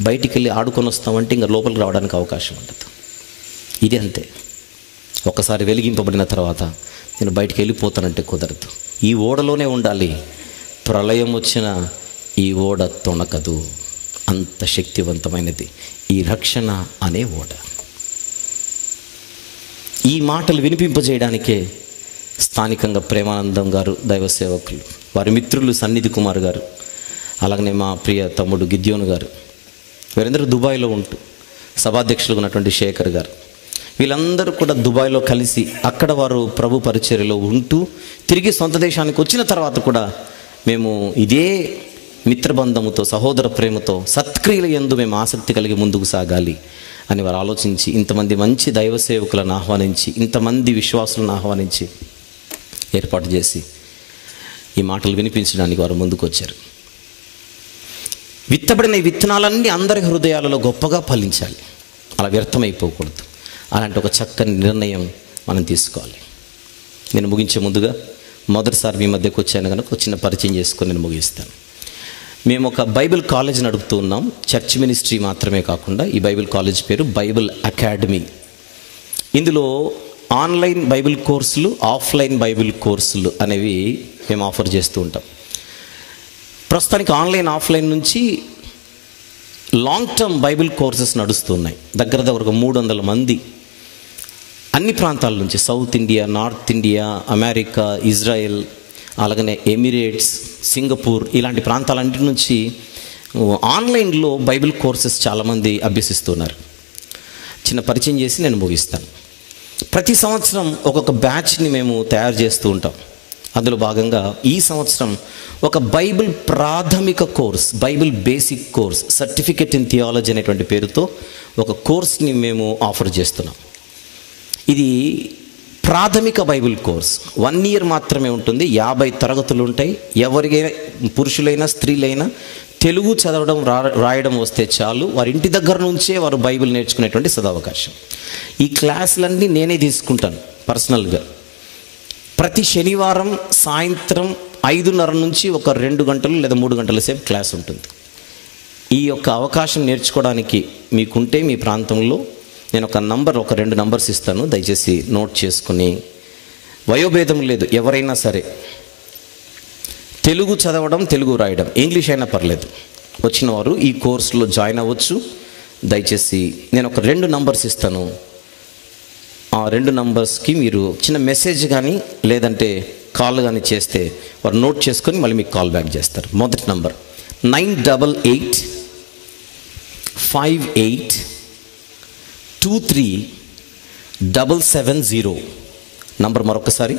బయటికి వెళ్ళి ఆడుకొని వస్తామంటే ఇంకా లోపలికి రావడానికి అవకాశం ఉండదు. ఇది అంతే. ఒకసారి వెలిగింపబడిన తర్వాత నేను బయటికి వెళ్ళిపోతానంటే కుదరదు. ఈ ఓడలోనే ఉండాలి. ప్రళయం వచ్చిన ఈ ఓడ తొణకదు. అంత శక్తివంతమైనది ఈ రక్షణ అనే ఓడ. ఈ మాటలు వినిపింపజేయడానికే స్థానికంగా ప్రేమానందం గారు దైవ సేవకులు, వారి మిత్రులు సన్నిధి కుమార్ గారు, అలాగనే మా ప్రియ తమ్ముడు గిద్యోను గారు, వీరందరూ దుబాయ్లో ఉంటూ సభాధ్యక్షులుగా ఉన్నటువంటి శేఖర్ గారు, వీళ్ళందరూ కూడా దుబాయ్లో కలిసి అక్కడ వారు ప్రభు పరిచర్యలో ఉంటూ తిరిగి సొంత దేశానికి వచ్చిన తర్వాత కూడా మేము ఇదే మిత్రబంధముతో, సహోదర ప్రేమతో, సత్క్రియల యందు మేము ఆసక్తి కలిగి ముందుకు సాగాలి అని వారు ఆలోచించి ఇంతమంది మంచి దైవ సేవకులను ఆహ్వానించి, ఇంతమంది విశ్వాసులను ఆహ్వానించి ఏర్పాటు చేసి ఈ మాటలు వినిపించడానికి వారు ముందుకు వచ్చారు. విత్తబడిన ఈ విత్తనాలన్నీ అందరి హృదయాలలో గొప్పగా ఫలించాలి. అలా వ్యర్థమైపోకూడదు. అలాంటి ఒక చక్కని నిర్ణయం మనం తీసుకోవాలి. నేను ముగించే ముందుగా మొదటిసారి మీ మధ్యకు వచ్చాను కనుక ఒక చిన్న పరిచయం చేసుకొని నేను ముగిస్తాను. మేము ఒక బైబిల్ కాలేజ్ నడుపుతూ ఉన్నాం. చర్చ్ మినిస్ట్రీ మాత్రమే కాకుండా ఈ బైబిల్ కాలేజ్ పేరు బైబిల్ అకాడమీ. ఇందులో ఆన్లైన్ బైబిల్ కోర్సులు, ఆఫ్లైన్ బైబిల్ కోర్సులు అనేవి మేము ఆఫర్ చేస్తూ ఉంటాం. ప్రస్తుతానికి ఆన్లైన్, ఆఫ్లైన్ నుంచి లాంగ్ టర్మ్ బైబిల్ కోర్సెస్ నడుస్తున్నాయి. దగ్గర 300 మంది అన్ని ప్రాంతాల నుంచి, south India, north India, America, Israel, అలాగనే ఎమిరేట్స్, సింగపూర్, ఇలాంటి ప్రాంతాలన్నిటి నుంచి ఆన్లైన్లో బైబిల్ కోర్సెస్ చాలామంది అభ్యసిస్తున్నారు. చిన్న పరిచయం చేసి నేను ముగిస్తాను. ప్రతి సంవత్సరం ఒక్కొక్క బ్యాచ్ని మేము తయారు చేస్తూ ఉంటాం. అందులో భాగంగా ఈ సంవత్సరం ఒక బైబిల్ ప్రాథమిక course, Bible basic course, certificate in theology అనేటువంటి పేరుతో ఒక కోర్స్ని మేము ఆఫర్ చేస్తున్నాం. ఇది ప్రాథమిక బైబిల్ కోర్స్ 1 ఇయర్ మాత్రమే ఉంటుంది. 50 తరగతులు ఉంటాయి. ఎవరికైనా, పురుషులైనా స్త్రీలైనా తెలుగు చదవడం రాయడం వస్తే చాలు, వారి ఇంటి దగ్గర నుంచే వారు బైబిల్ నేర్చుకునేటువంటి సదవకాశం. ఈ క్లాసులన్నీ నేనే తీసుకుంటాను పర్సనల్గా. ప్రతి శనివారం సాయంత్రం 5:30 నుంచి ఒక 2 గంటలు లేదా 3 గంటల సేపు క్లాస్ ఉంటుంది. ఈ యొక్క అవకాశం నేర్చుకోవడానికి మీకుంటే మీ ప్రాంతంలో నేను ఒక 2 నంబర్స్ ఇస్తాను, దయచేసి నోట్ చేసుకుని. వయోభేదం లేదు, ఎవరైనా సరే తెలుగు చదవడం, తెలుగు రాయడం, ఇంగ్లీష్ అయినా పర్లేదు, వచ్చిన వారు ఈ కోర్సులో జాయిన్ అవ్వచ్చు. దయచేసి నేను ఒక 2 నంబర్స్ ఇస్తాను. ఆ 2 నంబర్స్కి మీరు చిన్న మెసేజ్ కానీ లేదంటే కాల్ కానీ చేస్తే వారు నోట్ చేసుకొని మళ్ళీ మీకు కాల్ బ్యాక్ చేస్తారు. మొదటి నంబర్ 98858237770. నంబర్ మరొకసారి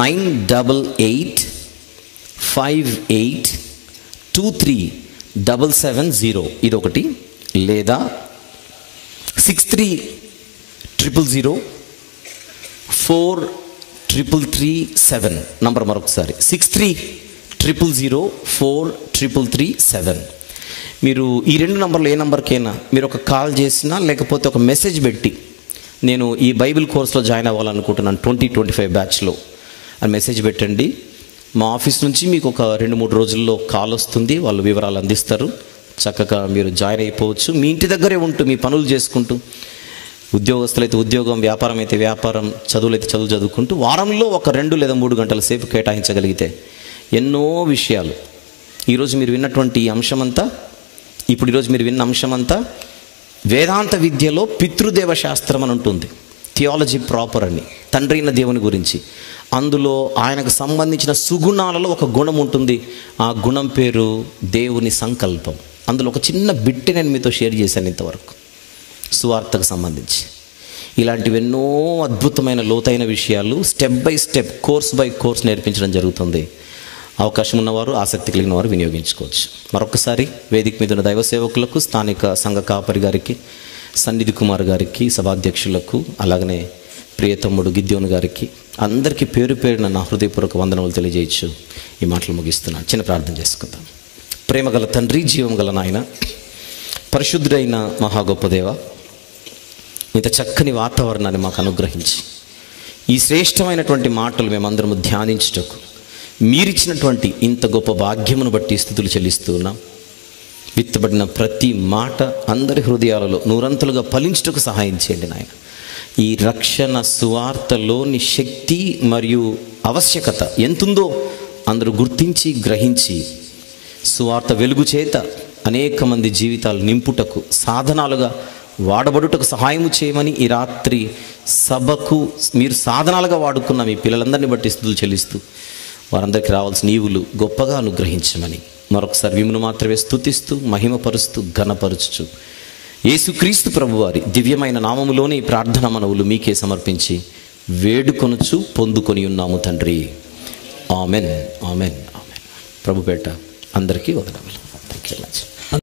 98858237770. ఇదొకటి. లేదా 6300043337. నంబర్ మరొకసారి 6300043337. మీరు ఈ 2 నంబర్లు ఏ నంబర్కైనా మీరు ఒక కాల్ చేసినా లేకపోతే ఒక మెసేజ్ పెట్టి, నేను ఈ బైబిల్ కోర్సులో జాయిన్ అవ్వాలనుకుంటున్నాను 2025 బ్యాచ్లో అని మెసేజ్ పెట్టండి. మా ఆఫీస్ నుంచి మీకు ఒక 2-3 రోజుల్లో కాల్ వస్తుంది, వాళ్ళు వివరాలు అందిస్తారు. చక్కగా మీరు జాయిన్ అయిపోవచ్చు. మీ ఇంటి దగ్గరే ఉంటూ మీ పనులు చేసుకుంటూ, ఉద్యోగస్తులైతే ఉద్యోగం, వ్యాపారం అయితే వ్యాపారం, చదువులైతే చదువు చదువుకుంటూ వారంలో ఒక 2 లేదా 3 గంటల సేపు కేటాయించగలిగితే ఎన్నో విషయాలు. ఈరోజు మీరు విన్నటువంటి అంశమంతా, ఈరోజు మీరు విన్న అంశమంతా వేదాంత విద్యలో పితృదేవ శాస్త్రం అని ఉంటుంది, థియాలజీ ప్రాపర్ అని, తండ్రి అయిన దేవుని గురించి. అందులో ఆయనకు సంబంధించిన సుగుణాలలో ఒక గుణం ఉంటుంది. ఆ గుణం పేరు దేవుని సంకల్పం. అందులో ఒక చిన్న బిట్ నేను మీతో షేర్ చేశాను ఇంతవరకు, సువార్తకు సంబంధించి. ఇలాంటివి ఎన్నో అద్భుతమైన లోతైన విషయాలు step by step, course by course నేర్పించడం జరుగుతుంది. అవకాశం ఉన్నవారు, ఆసక్తి కలిగిన వారు వినియోగించుకోవచ్చు. మరొకసారి వేదిక మీద ఉన్న దైవ సేవకులకు, స్థానిక సంఘ కాపరి గారికి, సన్నిధి కుమార్ గారికి, సభాధ్యక్షులకు, అలాగనే ప్రియతమ్ముడు గిద్యోను గారికి, అందరికీ పేరు పేరున నా హృదయపూర్వక వందనములు తెలియజేయచ్చు. ఈ మాటలు ముగిస్తున్నాను. చిన్న ప్రార్థన చేసుకుందాం. ప్రేమగల తండ్రి, జీవం గల నాయన, పరిశుద్ధుడైన మహా గొప్ప దేవ, ఇంత చక్కని వాతావరణాన్ని మాకు అనుగ్రహించి ఈ శ్రేష్టమైనటువంటి మాటలు మేమందరము ధ్యానించుటకు మీరిచ్చినటువంటి ఇంత గొప్ప భాగ్యమును బట్టి స్తుతులు చెల్లిస్తూ ఉన్నాం. విత్తబడిన ప్రతి మాట అందరి హృదయాలలో నూరంతలుగా ఫలించుటకు సహాయం చేయండి నాయన. ఈ రక్షణ సువార్తలోని శక్తి మరియు ఆవశ్యకత ఎంతుందో అందరూ గుర్తించి గ్రహించి సువార్త వెలుగు చేత అనేక మంది జీవితాలు నింపుటకు, సాధనాలుగా వాడబడుటకు సహాయము చేయమని ఈ రాత్రి సభకు మీరు సాధనాలుగా వాడుకున్న మీ పిల్లలందరినీ బట్టి స్తుతులు చెల్లిస్తూ వారందరికీ రావాల్సిన ఈవులు గొప్పగా అనుగ్రహించమని మరొకసారి మిమ్మును మాత్రమే స్తుతిస్తూ, మహిమపరుస్తూ, ఘనపరుచుచు యేసుక్రీస్తు ప్రభువారి దివ్యమైన నామములోని ప్రార్థన మనవులు మీకే సమర్పించి వేడుకొనుచు పొందుకొని ఉన్నాము తండ్రి. Amen, amen, amen. ప్రభుపేట అందరికీ వదనములు. Thank you very much.